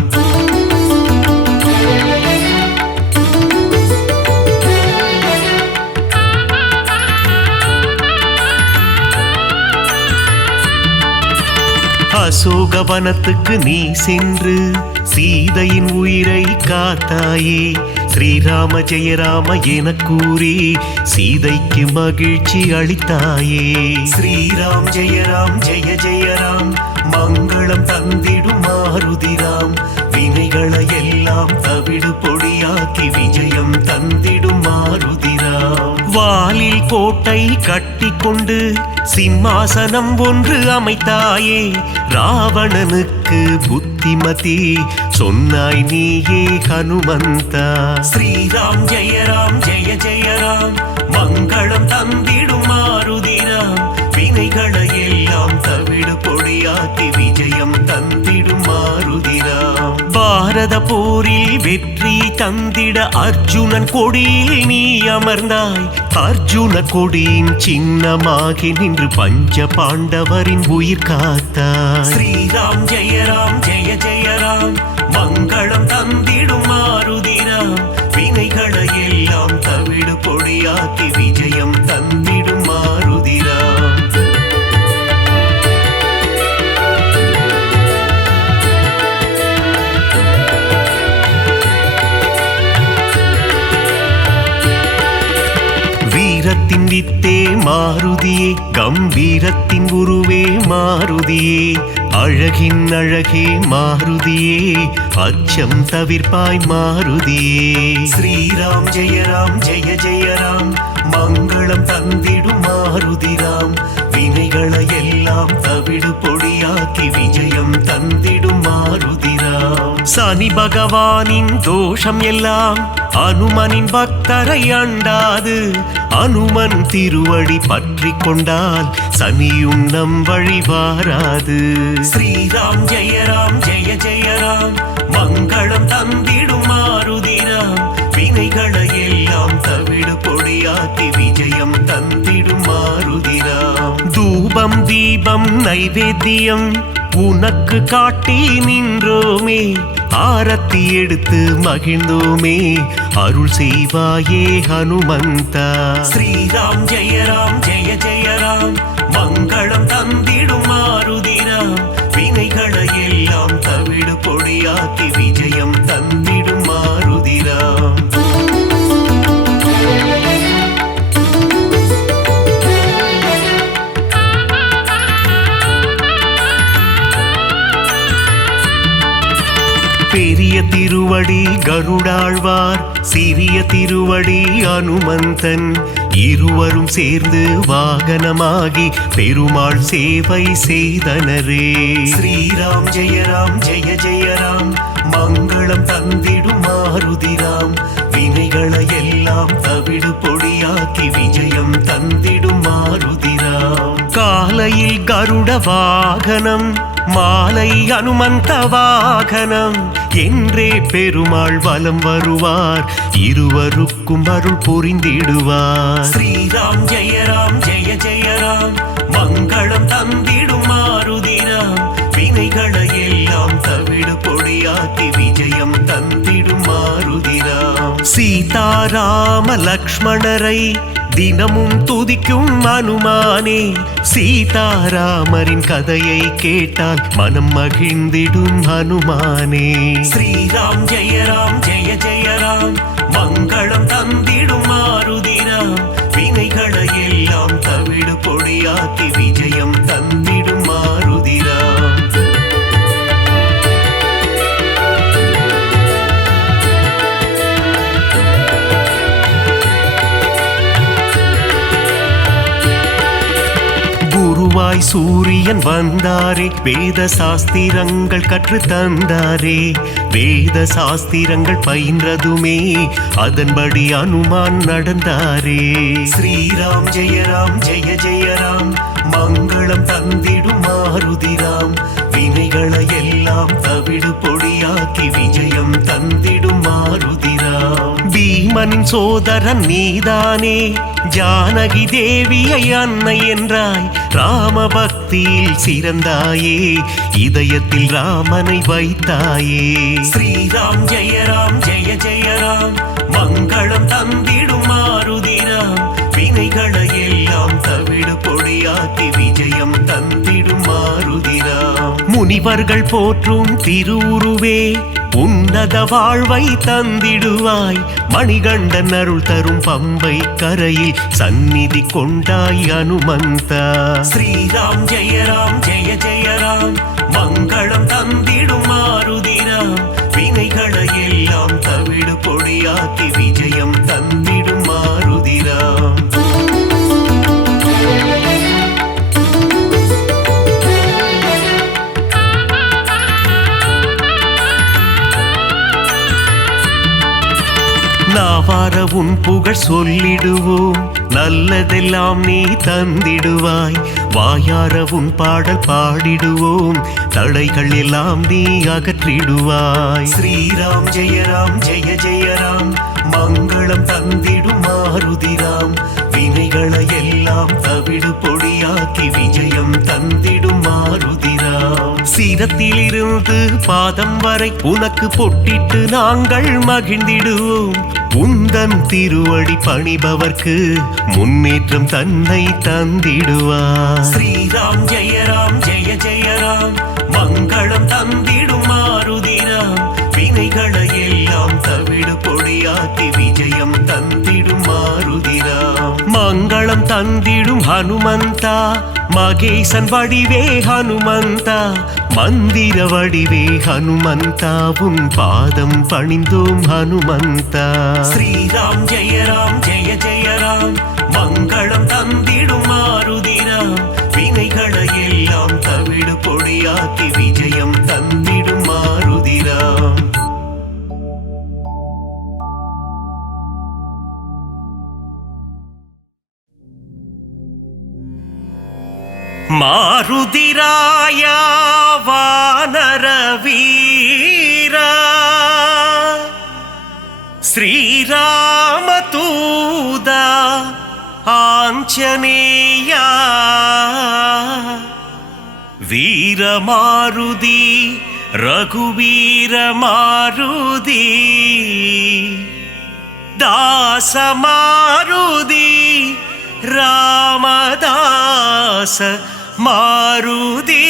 அசோகவனத்துக்கு நீ சென்று சீதையின் உயிரை காத்தாயே ஸ்ரீராம ஜெய ராம என கூறி சீதைக்கு மகிழ்ச்சி அளித்தாயே. ஸ்ரீராம் ஜெய ராம் ஜெய ஜெய ராம் மங்களம் தந்திடும் மாருதிராம் வினைகளை எல்லாம் தவிடு பொடியாக்கி விஜயம் தந்திடும் மாருதிராம். வாலில் கோட்டை கட்டி கொண்டு சிம்மாசனம் ஒன்று அமைத்தாயே ராவணனுக்கு புத்திமதி சொன்னாய் நீயே ஹனுமந்தா. ஸ்ரீராம் ஜெய ராம் ஜெய ஜெய ராம் மங்களம் தந்திடும் மாருதிராம் வினைகளை எல்லாம் தவிடு பொடியாக்கி விஜயம் தந்திடும் மாருதிராம். பாரத போர் போரில் வெற்றி தந்திட அர்ஜுனன் கொடியில் நீ அமர்ந்தாய். அர்ஜுன கொடியின் சின்னமாகி நின்று பஞ்ச பாண்டவரின் உயிர் காத்தாய். ஸ்ரீராம் ஜெய ராம் ஜெய ஜெய ராம், மங்களம் தந்திடும் மாருதிராம். வினைகளை எல்லாம் தவிடு பொடியாக்கி விஜயம் தந்திடும் மாருதிராம். வீரத்தின் வித்தே மாருதியே, கம்பீரத்தின் உருவே மாருதியே. அழகின் அழகே மாருதியே, அச்சம் தவிர்ப்பாய் மாருதியே. ஸ்ரீராம் ஜெய ராம் ஜெய ஜெய ராம், மங்களம் தந்திடும் மாருதிராம். வினைகளை எல்லாம் தவிடு பொடியாக்கி விஜயம் தந்திடும் மாருதிராம். சனி பகவானின் தோஷம் எல்லாம் அனுமனின் பக்தரை அண்டாது. அனுமன் திருவடி பற்றி கொண்டால் சனியும் நம் வழி வாராது. ஸ்ரீராம் ஜெய ராம் ஜெய ஜெய ராம், மங்களம் தந்திடும் மாருதிராம். வினைகளை எல்லாம் தவிடு பொடியாக்கி விஜயம் தந்திடும் மாருதிராம். தூபம் தீபம் நைவேத்தியம் உனக்கு காட்டி நின்றோமே, ஆரத்தி எடுத்து மகிழ்ந்தோமே, அருள் செய்வாயே ஹனுமந்தா. ஸ்ரீராம் ஜெய ராம் ஜெய ஜெய ராம், மங்களம் தந்திடும் மாருதிராம். வினைகளை எல்லாம் தவிடு பொடியாக்கி விஜயம் தந்திடும் மாருதிராம். பெரிய திருவடி கருடாழ்வார், சிறிய திருவடி அனுமந்தன். இருவரும் சேர்ந்து வாகனமாகி பெருமாள் சேவை செய்தனரே. ஸ்ரீராம் ஜெய ராம் ஜெய ஜெய ராம், மங்களம் தந்திடும் மாருதிராம். வினைகளை எல்லாம் தவிடு பொடியாக்கி விஜயம் தந்திடும் மாருதிராம். காலையில் கருட வாகனம், மாலை அனுமந்த வாகனம் என்றே பெருமாள் வலம் வருவார். இருவருக்கும் அருள் புரிந்திடுவார். ஸ்ரீராம் ஜெய ராம் ஜெய ஜெய ராம், மங்களம் தந்திடும் மாருதிராம். வினைகளை எல்லாம் தவிடு பொடியாக்கி விஜயம் தந்திடும் மாருதிராம். சீதாராம லக்ஷ்மணரை தினமும் துதிக்கும் அனுமானே, சீதாராமரின் கதையை கேட்டால் மனம் மகிழ்ந்திடும் ஹனுமானே. ஸ்ரீராம் ஜெய ராம் ஜெய ஜெய ராம், மங்களம் தந்திடும் மாருதிராம். வினைகளை எல்லாம் தவிடு பொடியாக்கி விஜயம் தந்திடும் மாருதிராம். குருவாய் சூரியன் வந்தாரே, வேத சாஸ்திரங்கள் கற்று தந்தாரே. வேத சாஸ்திரங்கள் பயின்றதுமே அதன்படி அனுமான் நடந்தாரே. ஸ்ரீராம் ஜெய ராம் ஜெய ஜெய ராம், மங்களம் தந்திடும் மாருதிராம். வினைகளை எல்லாம் தவிடு பொடியாக்கி விஜயம் தந்திடும் மாருதிராம். பீமனின் சோதரன் நீதானே, ஜானகி தேவியை அன்னை என்றாய். ராம பக்தியில் சிறந்தாயே, இதயத்தில் ராமனை வைத்தாயே. ஸ்ரீராம் ஜெய ராம் ஜெய ஜெய ராம், மங்களம் தந்திடும் மாருதிராம். வினைகளை எல்லாம் தவிடு பொடியாக்கி விஜயம் தந்திடும் மாருதிராம். முனிவர்கள் போற்றும் திருவுருவே, உன்னத வாழ்வை தந்திடுவாய். மணிகண்டன் அருள் தரும் பம்பை கரையில் சந்நிதி கொண்டாய் அனுமந்தா. ஸ்ரீராம் ஜெய ராம் ஜெய ஜெய ராம், மங்களம் தந்திடும் மாருதிராம். வினைகளை எல்லாம் தவிடு பொடியாக்கி விஜயம் தந்திடும் மாருதிராம். நாவா வாயார உன் புகழ் சொல்லிடுவோம், நல்லதெல்லாம் நீ தந்திடுவாய். வாயார உன் பாடல் பாடிடுவோம், தடைகள் எல்லாம் நீ அகற்றிடுவாய். ஸ்ரீராம் ஜெய ராம் ஜெய ஜெய ராம், மங்களம் தந்திடும் மாருதிராம். வினைகளை எல்லாம் தவிடு பொடியாக்கி விஜயம் தந்திடும் மாருதிராம். சீரத்திலிருந்து பாதம் வரை உனக்கு பொட்டிட்டு நாங்கள் மகிழ்ந்திடுவோம். உந்தன் திருவடி பணிபவர்க்கு முன்னேற்றம் தன்னை தந்திடுவார். ஸ்ரீராம் ஜெய ராம் ஜெய ஜெய ராம், மங்களம் தந்திடும் மாருதிராம். வினைகளை எல்லாம் தவிடு பொடியாக்கி விஜயம் தந்திடும் மாருதிராம். மங்களம் தந்திடும் ஹனுமந்தா, மகேசன் வடிவே ஹனுமந்தா. மந்திர வடிவே ஹனுமந்தா, உன் பாதம் பணிந்தோம் ஹனுமந்தா. ஸ்ரீராம் ஜெய ராம் ஜெய ஜெய ராம், மங்களம் தந்திடும் மாருதிராம். வினைகளை எல்லாம் தவிடு பொடியாக்கி விஜயம் தந்திடும் மாருதிராம். மாருதிராயா வானர வீரா, ஸ்ரீராமதூதா ஆஞ்சநேயா. வீரமாருதி ரகுவீர மாருதி, தாசமாருதி ராமதாச மாருதி.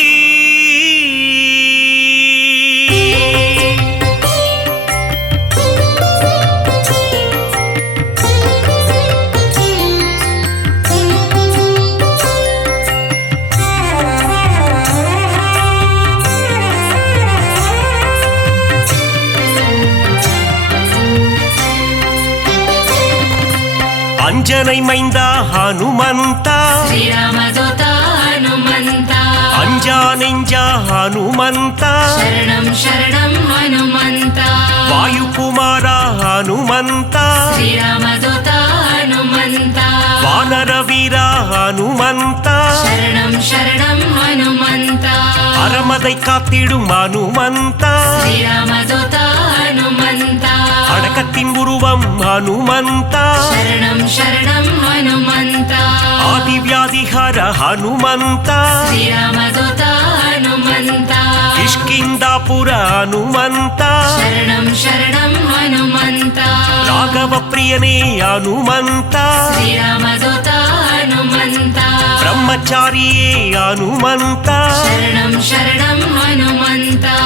அஞ்சனை மைந்தா ஹனுமந்தா, ஸ்ரீராமதூதா ஹனுமந்தா. அஞ்சா நெஞ்சா ஹனுமந்தா, சரணம் சரணம் ஹனுமந்தா. வாயுகுமாரா ஹனுமந்தா, ஸ்ரீராமதூதா ஹனுமந்தா. வானர வீரா ஹனுமந்தா, சரணம் சரணம் ஹனுமந்தா. அறமதை காத்திடும் ஹனுமந்தா, ஸ்ரீராமதூதா ஹனுமந்தா. அடக்கத்தின் உருவம் ஹனுமந்தா, சரணம் சரணம் ஹனுமந்தா. ஆதிவியாதிஹர ஹனுமந்தா, ஸ்ரீராமதூதா ஹனுமந்தா. கிஷ்கிந்தாபுர ஹனுமந்தா, சரணம் சரணம் ஹனுமந்தா. ராகவ பிரியனே ஹனுமந்தா, ஸ்ரீராமதூதா ஹனுமந்தா. பிரம்மச்சாரியே ஹனுமந்தா, சரணம் சரணம் ஹனுமந்தா.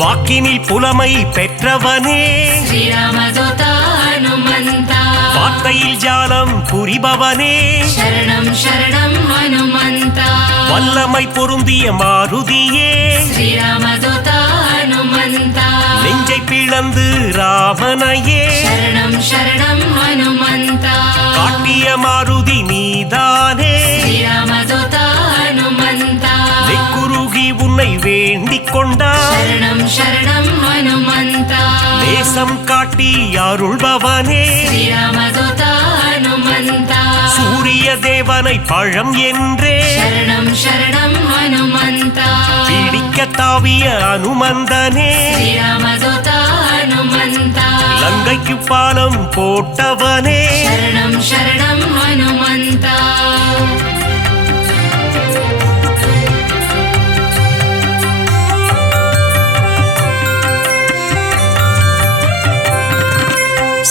வாக்கினில் புலமை பெற்றவனே, ஸ்ரீராமதூதா ஹனுமந்தா. வார்த்தையில் ஜாலம் புரிபவனே, சரணம் சரணம் ஹனுமந்தா. வல்லமை பொருந்திய மாருதியே, ஸ்ரீராமதூதா ஹனுமந்தா. நெஞ்சை பிளந்து ராமனையே சரணம் சரணம் ஹனுமந்தா. காட்டிய மாருதி நீதானே. ஸ்ரீராமதூதா ஹனுமந்தா. நெக்குருகி உன்னை வேண்டிக் கொண்டார், சரணம் சரணம் ஹனுமந்தா. நேசம் காட்டி அருள்பவனே, ஸ்ரீராமதூதா ஹனுமந்தா. சூரிய தேவனை பழம் என்றே சரணம் சரணம் ஹனுமந்தா. பிடிக்க தாவிய அனுமந்தனே, ஸ்ரீராமதூதா ஹனுமந்தா. லங்கைக்கு பாலம் போட்டவனே, சரணம் சரணம் ஹனுமந்தா.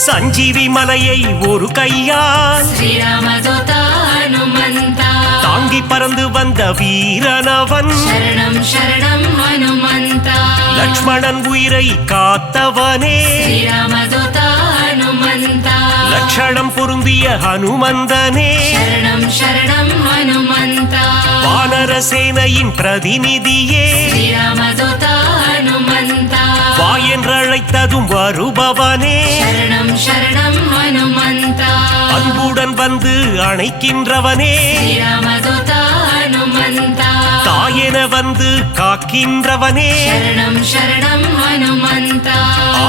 சஞ்சீவி மலையை ஒரு கையால் ஸ்ரீராமதூதா ஹனுமந்தா. தாங்கி பறந்து வந்த வீரனவன், சரணம் சரணம் ஹனுமந்தா. லக்ஷ்மணன் உயிரை காத்தவனே, ஸ்ரீராமதூதா ஹனுமந்தா. லட்சணம் பொருந்திய ஹனுமந்தனே, சரணம் சரணம் ஹனுமந்தா. வானர சேனையின் பிரதிநிதியே, ஸ்ரீராமதூதா ஹனுமந்தா. வா என்றழைத்ததும் வருபவனே, சரணம் சரணம் ஹனுமந்தா. அன்புடன் வந்து அணைக்கின்றவனே ஸ்ரீராமதூத ஹனுமந்தா தாயென வந்து காக்கின்றவனே சரணம் சரணம் ஹனுமந்தா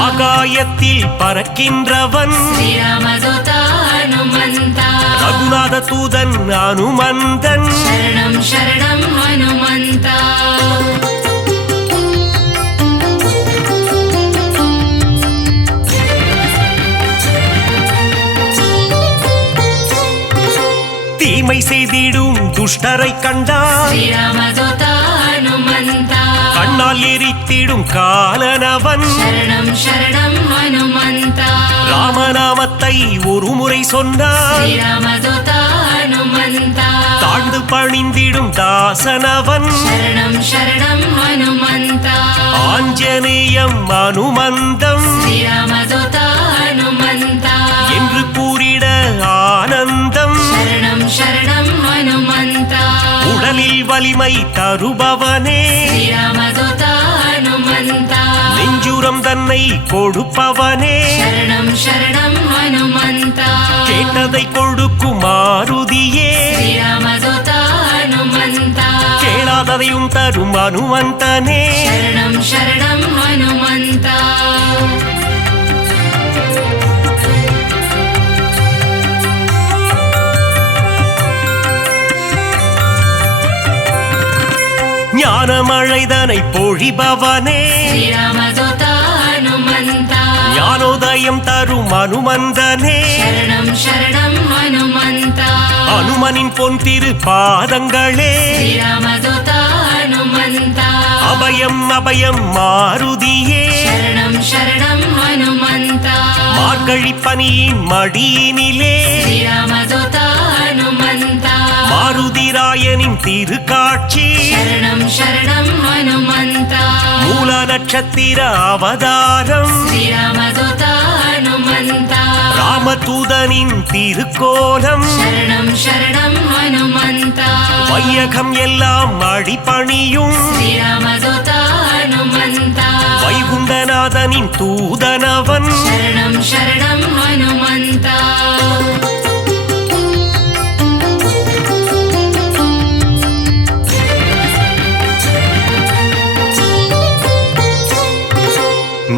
ஆகாயத்தில் பறக்கின்றவன் ஸ்ரீராமதூத ஹனுமந்தா ரகுநாத தூதன் அனுமந்தன் சரணம் சரணம் ஹனுமந்தா தீமை செய்திடும் துஷ்டரை கண்டால் ஸ்ரீராமதூத ஹனுமந்தா கண்ணால் எரித்திடும் காலனவன் சரணம் சரணம் ஹனுமந்தா ராமநாமத்தை ஒரு முறை சொன்னால் ஸ்ரீராமதூத ஹனுமந்தா தாழ்ந்து பணிந்திடும் தாசனவன் சரணம் சரணம் ஹனுமந்தா ஆஞ்சநேயம் அனுமந்தம் ஸ்ரீராமதூத ஹனுமந்தா என்று கூறிட ஆனந்தம் சரணம் சரணம் ஹனுமந்தா உடலில் வலிமை தருபவனே ஸ்ரீராமதூத ஹனுமந்தா நெஞ்சுரம் தன்னை கொடுப்பவனே சரணம் சரணம் ஹனுமந்தா கேட்டதை கொடுக்கும் மாருதியே ஸ்ரீராமதூத ஹனுமந்தா கேளாததையும் தரும் அனுமந்தனே சரணம் சரணம் ஹனுமந்தா ஞானமழைதனை பொழிபவனே ஸ்ரீராமதூத ஹனுமந்தா ஞானோதயம் தரும் அனுமந்தனே சரணம் சரணம் ஹனுமந்தா அனுமனின் பொன் திரு பாதங்களே ஸ்ரீராமதூத ஹனுமந்தா அபயம் அபயம் மாருதியே சரணம் சரணம் ஹனுமந்தா மார்கழி பனியின் மடியினிலே ஸ்ரீராமதூத ஹனுமந்தா மாருதிராயனின் திருக்காட்சி சரணம் சரணம் ஹனுமந்தா மூல நட்சத்திர அவதாரம் ஸ்ரீராமதூத ஹனுமந்தா ராமதூதனின் திருக்கோலம் சரணம் சரணம் ஹனுமந்தா வையகம் எல்லாம் அடிபணியும் ஸ்ரீராமதூத ஹனுமந்தா வைகுண்டநாதனின் தூதனவன் சரணம் சரணம் ஹனுமந்தா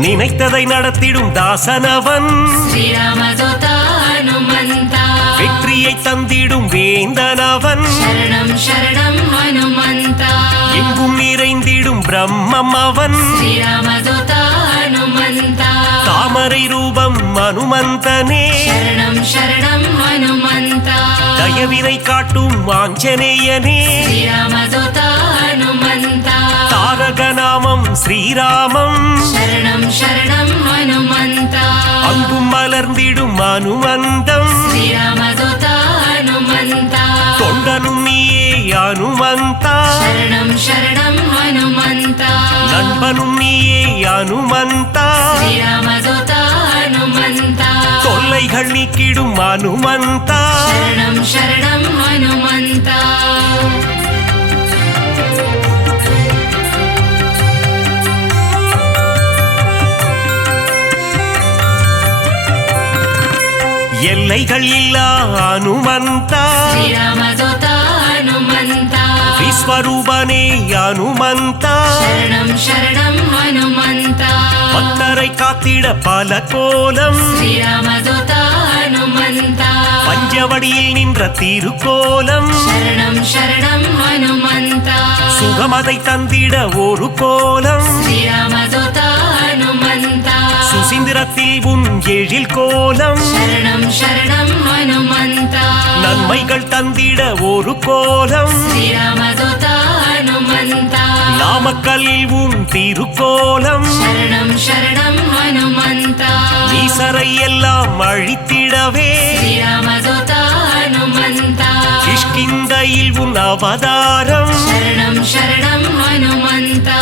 நினைத்ததை நடத்திடும் தாசனவன் ஸ்ரீராமதூத ஹனுமந்தா வெற்றியை தந்திடும் வேந்தனவன் சரணம் சரணம் ஹனுமந்தா எங்கும் நிறைந்திடும் பிரம்மம் அவன் ஸ்ரீராமதூத ஹனுமந்தா தாமரை ரூபம் அனுமந்தனே சரணம் சரணம் ஹனுமந்தா தயவினை காட்டும் ஆஞ்சநேயனே ஸ்ரீராமதூத ஹனுமந்தா தாரக நாமம் ஸ்ரீராமம் சரணம் சரணம் ஹனுமந்தா அங்கும் மலர்ந்திடும் அனுமந்தம் ஸ்ரீராமதூத ஹனுமந்தா தொண்டனும் நீயே அனுமந்தா சரணம் சரணம் ஹனுமந்தா நண்பனும் நீயே அனுமந்தா ஸ்ரீராமதூத ஹனுமந்தா தொல்லைகள் நீக்கிடும் அனுமந்தா சரணம் சரணம் ஹனுமந்தா எல்லைகள் இல்லா அனுமந்தா ஸ்ரீராமதூத ஹனுமந்தா விஸ்வரூபனே அனுமந்தா சரணம் சரணம் ஹனுமந்தா பக்தரை காத்திட பல கோலம் ஸ்ரீராமதூத ஹனுமந்தா பஞ்சவடியில் நின்ற திருக்கோலம் சரணம் சரணம் ஹனுமந்தா சுகமதை தந்திட ஒரு கோலம் ஸ்ரீராமதூத ஹனுமந்தா சுசீந்திரத்தில் உன் எழில் கோலம் சரணம் சரணம் ஹனுமந்தா நன்மைகள் தந்திட ஒரு கோலம் ஸ்ரீராமதூத ஹனுமந்தா நாமக்கல்லில் உன் திருக்கோலம் சரணம் சரணம் ஹனுமந்தா ஈசரை எல்லாம் அழித்திடவே ஸ்ரீராமதூத ஹனுமந்தா கிஷ்கிந்தையில் உன் அவதாரம் சரணம் சரணம் ஹனுமந்தா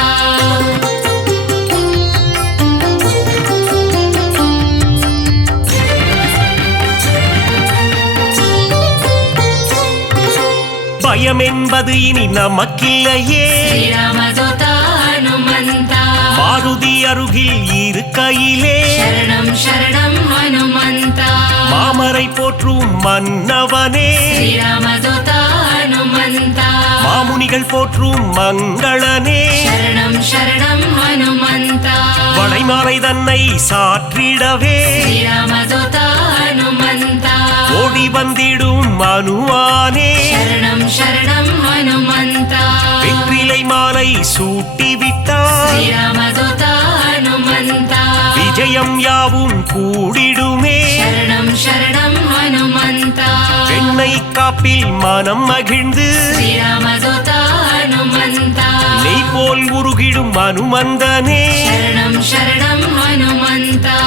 பயம் என்பது இனி நமக்கில்லையே ஸ்ரீராமதூத ஹனுமந்தா மாருதி அருகில் இருக்கையிலே சரணம் சரணம் ஹனுமந்தா மாமரை போற்றும் மன்னவனே ஸ்ரீராமதூதா ஹனுமந்தா மாமுனிகள் போற்றும் மங்களனே சரணம் சரணம் ஹனுமந்தா வளைமாலை தன்னை சாற்றிடவே ஸ்ரீராமதூதா ஹனுமந்தா ஓடி வந்திடும் மனுவானே சரணம் சரணம் ஹனுமந்தா வெற்றிலை மாலை சூட்டிவிட்டார் ஸ்ரீராமதூதா ஹனுமந்தா விஜயம் யாவும் கூடிடுமே சரணம் சரணம் ஹனுமந்தா வெண்ணை காப்பில் மனம் மகிழ்ந்து ஸ்ரீராமதூதா ஹனுமந்தா நெய் போல் உருகிடும் அனுமந்தனே சரணம் சரணம் ஹனுமந்தா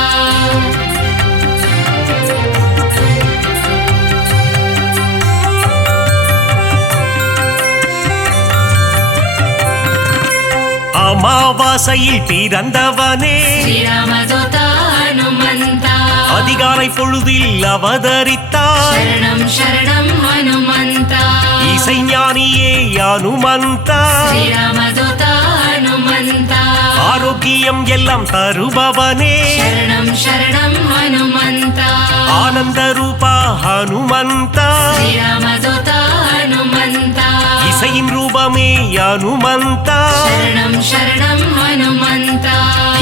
அமாவாசையில் பிறந்தவனே ஸ்ரீராமதூதா ஹனுமந்தா அதிகாலை பொழுதில் அவதரித்தார் சரணம் சரணம் ஹனுமந்தா இசைஞானியே அனுமந்தா ஸ்ரீராமதூதா ஹனுமந்தா ஆரோக்கியம் எல்லாம் தருபவனே சரணம் சரணம் ஹனுமந்தா ஆனந்த ரூபா ஹனுமந்தா ஸ்ரீராமதூதா ஹனுமந்தா இசையின் ரூபமே அனுமந்தா சரணம் சரணம் ஹனுமந்தா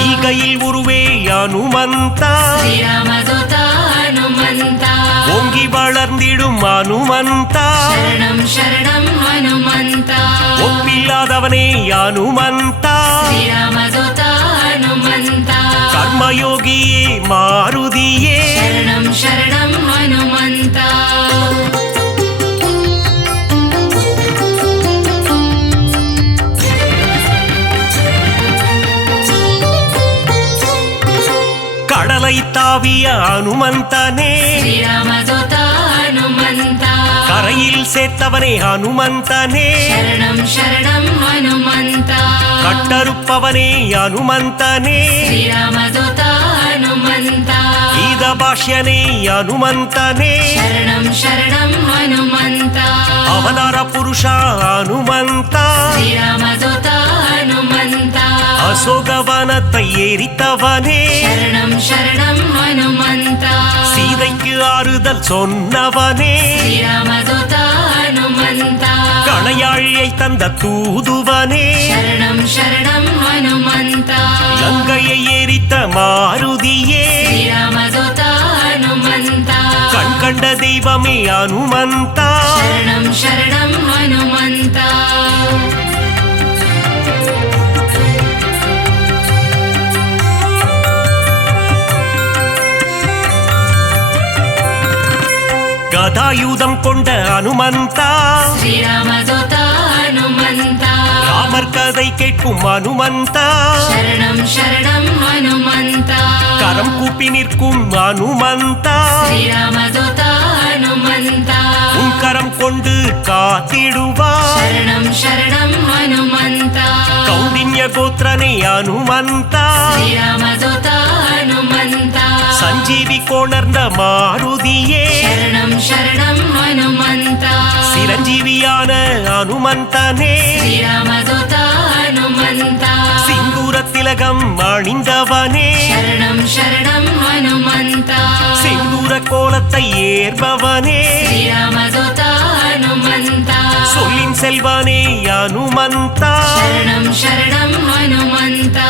ஈகையில் உருவே அனுமந்தா ஸ்ரீராமதூதா ஹனுமந்தா ஓங்கி வளர்ந்திடும் அனுமந்தா சரணம் சரணம் ஹனுமந்தா ஒப்பில்லாதவனே அனுமந்தா ஸ்ரீராமதூதா ஹனுமந்தா கர்மயோகியே மாருதியே சரணம் சரணம் ஹனுமந்தா கடலை தாவிய அனுமந்தனே ஸ்ரீராமதூதா ஹனுமந்தா கரையில் சேர்த்தவனே அனுமந்தனே சரணம் சரணம் ஹனுமந்தா கட்டறுப்பவனே அனுமந்தனே ஸ்ரீராமதூதா ஹனுமந்தா கீத பாஷ்யனே அனுமந்தனே சரணம் சரணம் ஹனுமந்தா அவதார புருஷா அனுமந்தா ஸ்ரீராமதூதா ஹனுமந்தா அசோகவனத்தை எரித்தவனே சரணம் சரணம் ஹனுமந்தா சீதைக்கு ஆறுதல் சொன்னவனே ஸ்ரீராமதூதா ஹனுமந்தா கணையாழியை தந்த தூதுவனே சரணம் சரணம் ஹனுமந்தா லங்கையை எரித்த மாருதியே ஸ்ரீராமதூதா ஹனுமந்தா கண் கண்ட தெய்வமே அனுமந்தா சரணம் சரணம் ஹனுமந்தா கதாயுதம் கொண்ட அனுமந்தா ஸ்ரீராமதூதா ஹனுமந்தா ராமர் கதை கேட்கும் அனுமந்தா சரணம் சரணம் ஹனுமந்தா கரம் கூப்பி நிற்கும் அனுமந்தா ஸ்ரீராமதூதா ஹனுமந்தா உன் கரம் கொண்டு காத்திடுவார் சரணம் சரணம் ஹனுமந்தா கௌண்டின்ய கோத்திரனே அனுமந்தா ஸ்ரீராமதூதா ஹனுமந்தா சஞ்சீவி கோணர்ந்த மாருதியே சரணம் சரணம் ஹனுமந்தா சிரஞ்சீவியான அனுமந்தனே ஸ்ரீராமதூதா ஹனுமந்தா சிந்தூர திலகம் அணிந்தவனே சரணம் சரணம் ஹனுமந்தா செந்தூர கோலத்தை ஏற்பவனே ஸ்ரீராமதூதா ஹனுமந்தா சொல்லின் செல்வனே அனுமந்தா சரணம் சரணம் ஹனுமந்தா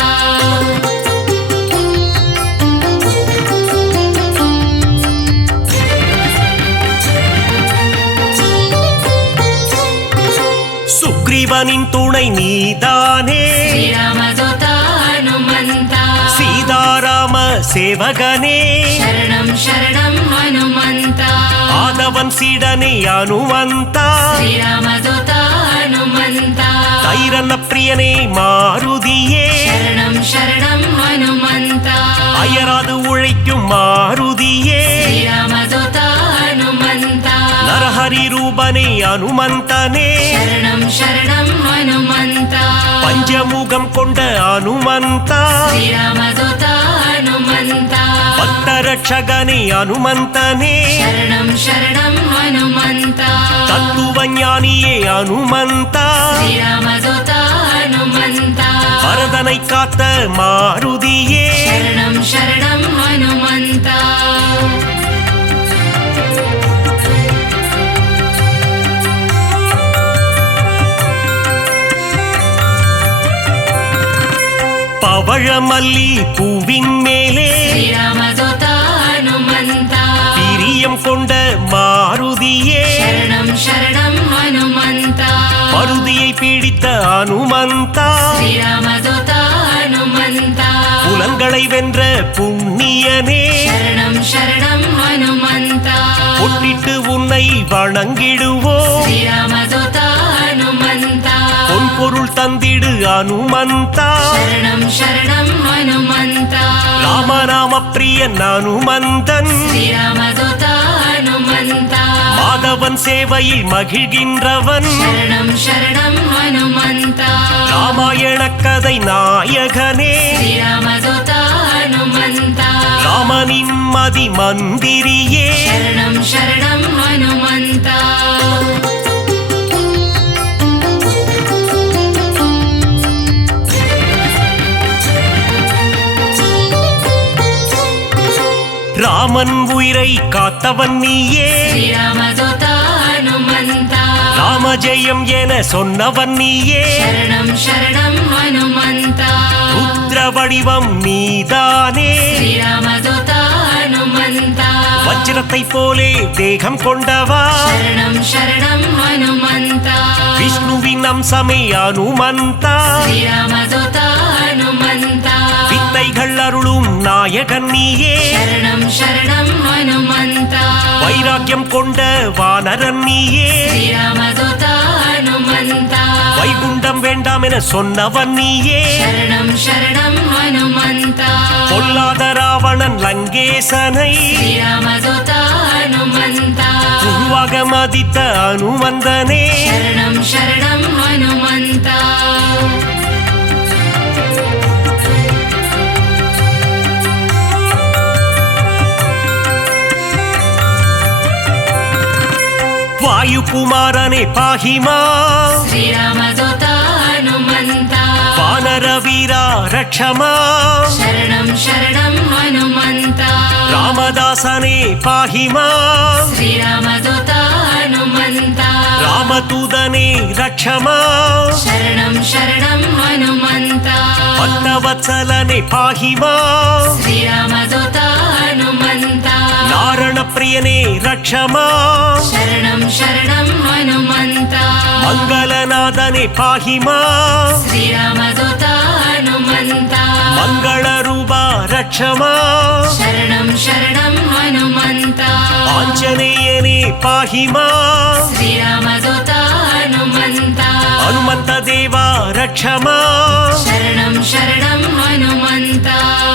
சுக்ரீவனின் துணை நீதானே ஸ்ரீராமதூதா ஹனுமந்தா சீதாராம சேவகனே சரணம் சரணம் ஹனுமந்தா ஆதவன் சீடனே அனுமந்தா ஸ்ரீராமதூதா ஹனுமந்தா தைரன பிரியனே மாருதியே சரணம் சரணம் ஹனுமந்தா அயராது உழைக்கும் மாருதியே ஸ்ரீராமதூதா ஹனுமந்தா நரஹரி ரூபனே அனுமந்தனே சரணம் சரணம் ஹனுமந்தா பஞ்சமுகம் கொண்ட அனுமந்தா ஸ்ரீராமதூதா ஹனுமந்தா பக்தரட்சகனே அனுமந்தனே சரணம் சரணம் ஹனுமந்தா தத்துவ ஞானியே அனுமந்தா ஸ்ரீராமதூதா ஹனுமந்தா பரதனை ராமனை காத்த மாருதியே शरणं शरणं हनुमन्ता பவழமல்லி பூவின் மேலே श्रीरामदूता हनुमन्ता பிரியம் கொண்ட மாருதியே शरणं शरणं हनुमन्ता மருதியை பிடித்த அனுமந்தா श्रीरामदूता हनुमन्ता புலன்களை வென்ற புண்ணியனே शरणं शरणं हनुमन्ता பொன்னிட்டு உன்னை வணங்கிடுவோம் श्रीरामदूता हनुमन्ता பொன் பொருள் தந்திடு அனுமந்தா शरणं शरणं हनुमन्ता ராமநாம பிரியன் அனுமந்தன் श्रीरामदूता हनुमन्ता மாதவன் சேவையில் மகிழ்கின்றவன் शरणं शरणं हनुमन्ता ராமாயண கதை நாயகனே श्रीरामदूता हनुमन्ता ராமனின் மதி மந்திரியே शरणं शरणं हनुमन्ता ராமன் உயிரை காத்தவன் நீயே श्रीरामदूता हनुमन्ता ராமஜெயம் என சொன்னவன் நீயே शरणं शरणं हनुमन्ता ருத்ர வடிவம் நீதானே श्रीरामदूता हनुमन्ता வஜ்ரத்தை போலே தேகம் கொண்டவா शरणं शरणं हनुमन्ता விஷ்ணுவின் அம்சமே அனுமந்தா श्रीरामदूता हनुमन्ता வித்தைகள் அருளும் நாயகன் நீயே शरणं शरणं हनुमन्ता வைராக்கியம் கொண்ட வானரன் நீயே श्रीरामदूता हनुमन्ता வைகுண்டம் வேண்டாம் என சொன்னவன் நீயே शरणं शरणं हनुमन्ता பொல்லாத ராவணன் லங்கேசனை श्रीरामदूता हनुमन्ता உருவாக மதித்த அனுமந்தனே शरणं शरणं हनुमन्ता வாயுகுமாரனே பாகிமா श्रीरामदूता हनुमन्ता வானர வீரா ரக்ஷமா शरणं शरणं हनुमन्ता ராமதாசனே பாகிமா श्रीरामदूता हनुमन्ता ராமதூதனே ரக்ஷமா शरणं शरणं हनुमन्ता பக்தவத்சலனே பாகிமா श्रीरामदूता हनुमन्ता நாரண பிரியனே ரக்ஷமா शरणं शरणं हनुमन्ता மங்களநாதனே பாகிமா श्रीरामदूता हनुमन्ता மங்கள ரூபா ரக்ஷமா शरणं शरणं हनुमन्ता ஆஞ்சநேயனே பாகிமா श्रीरामदूता हनुमन्ता ஹனுமந்த தேவா ரக்ஷமா शरणं शरणं हनुमन्ता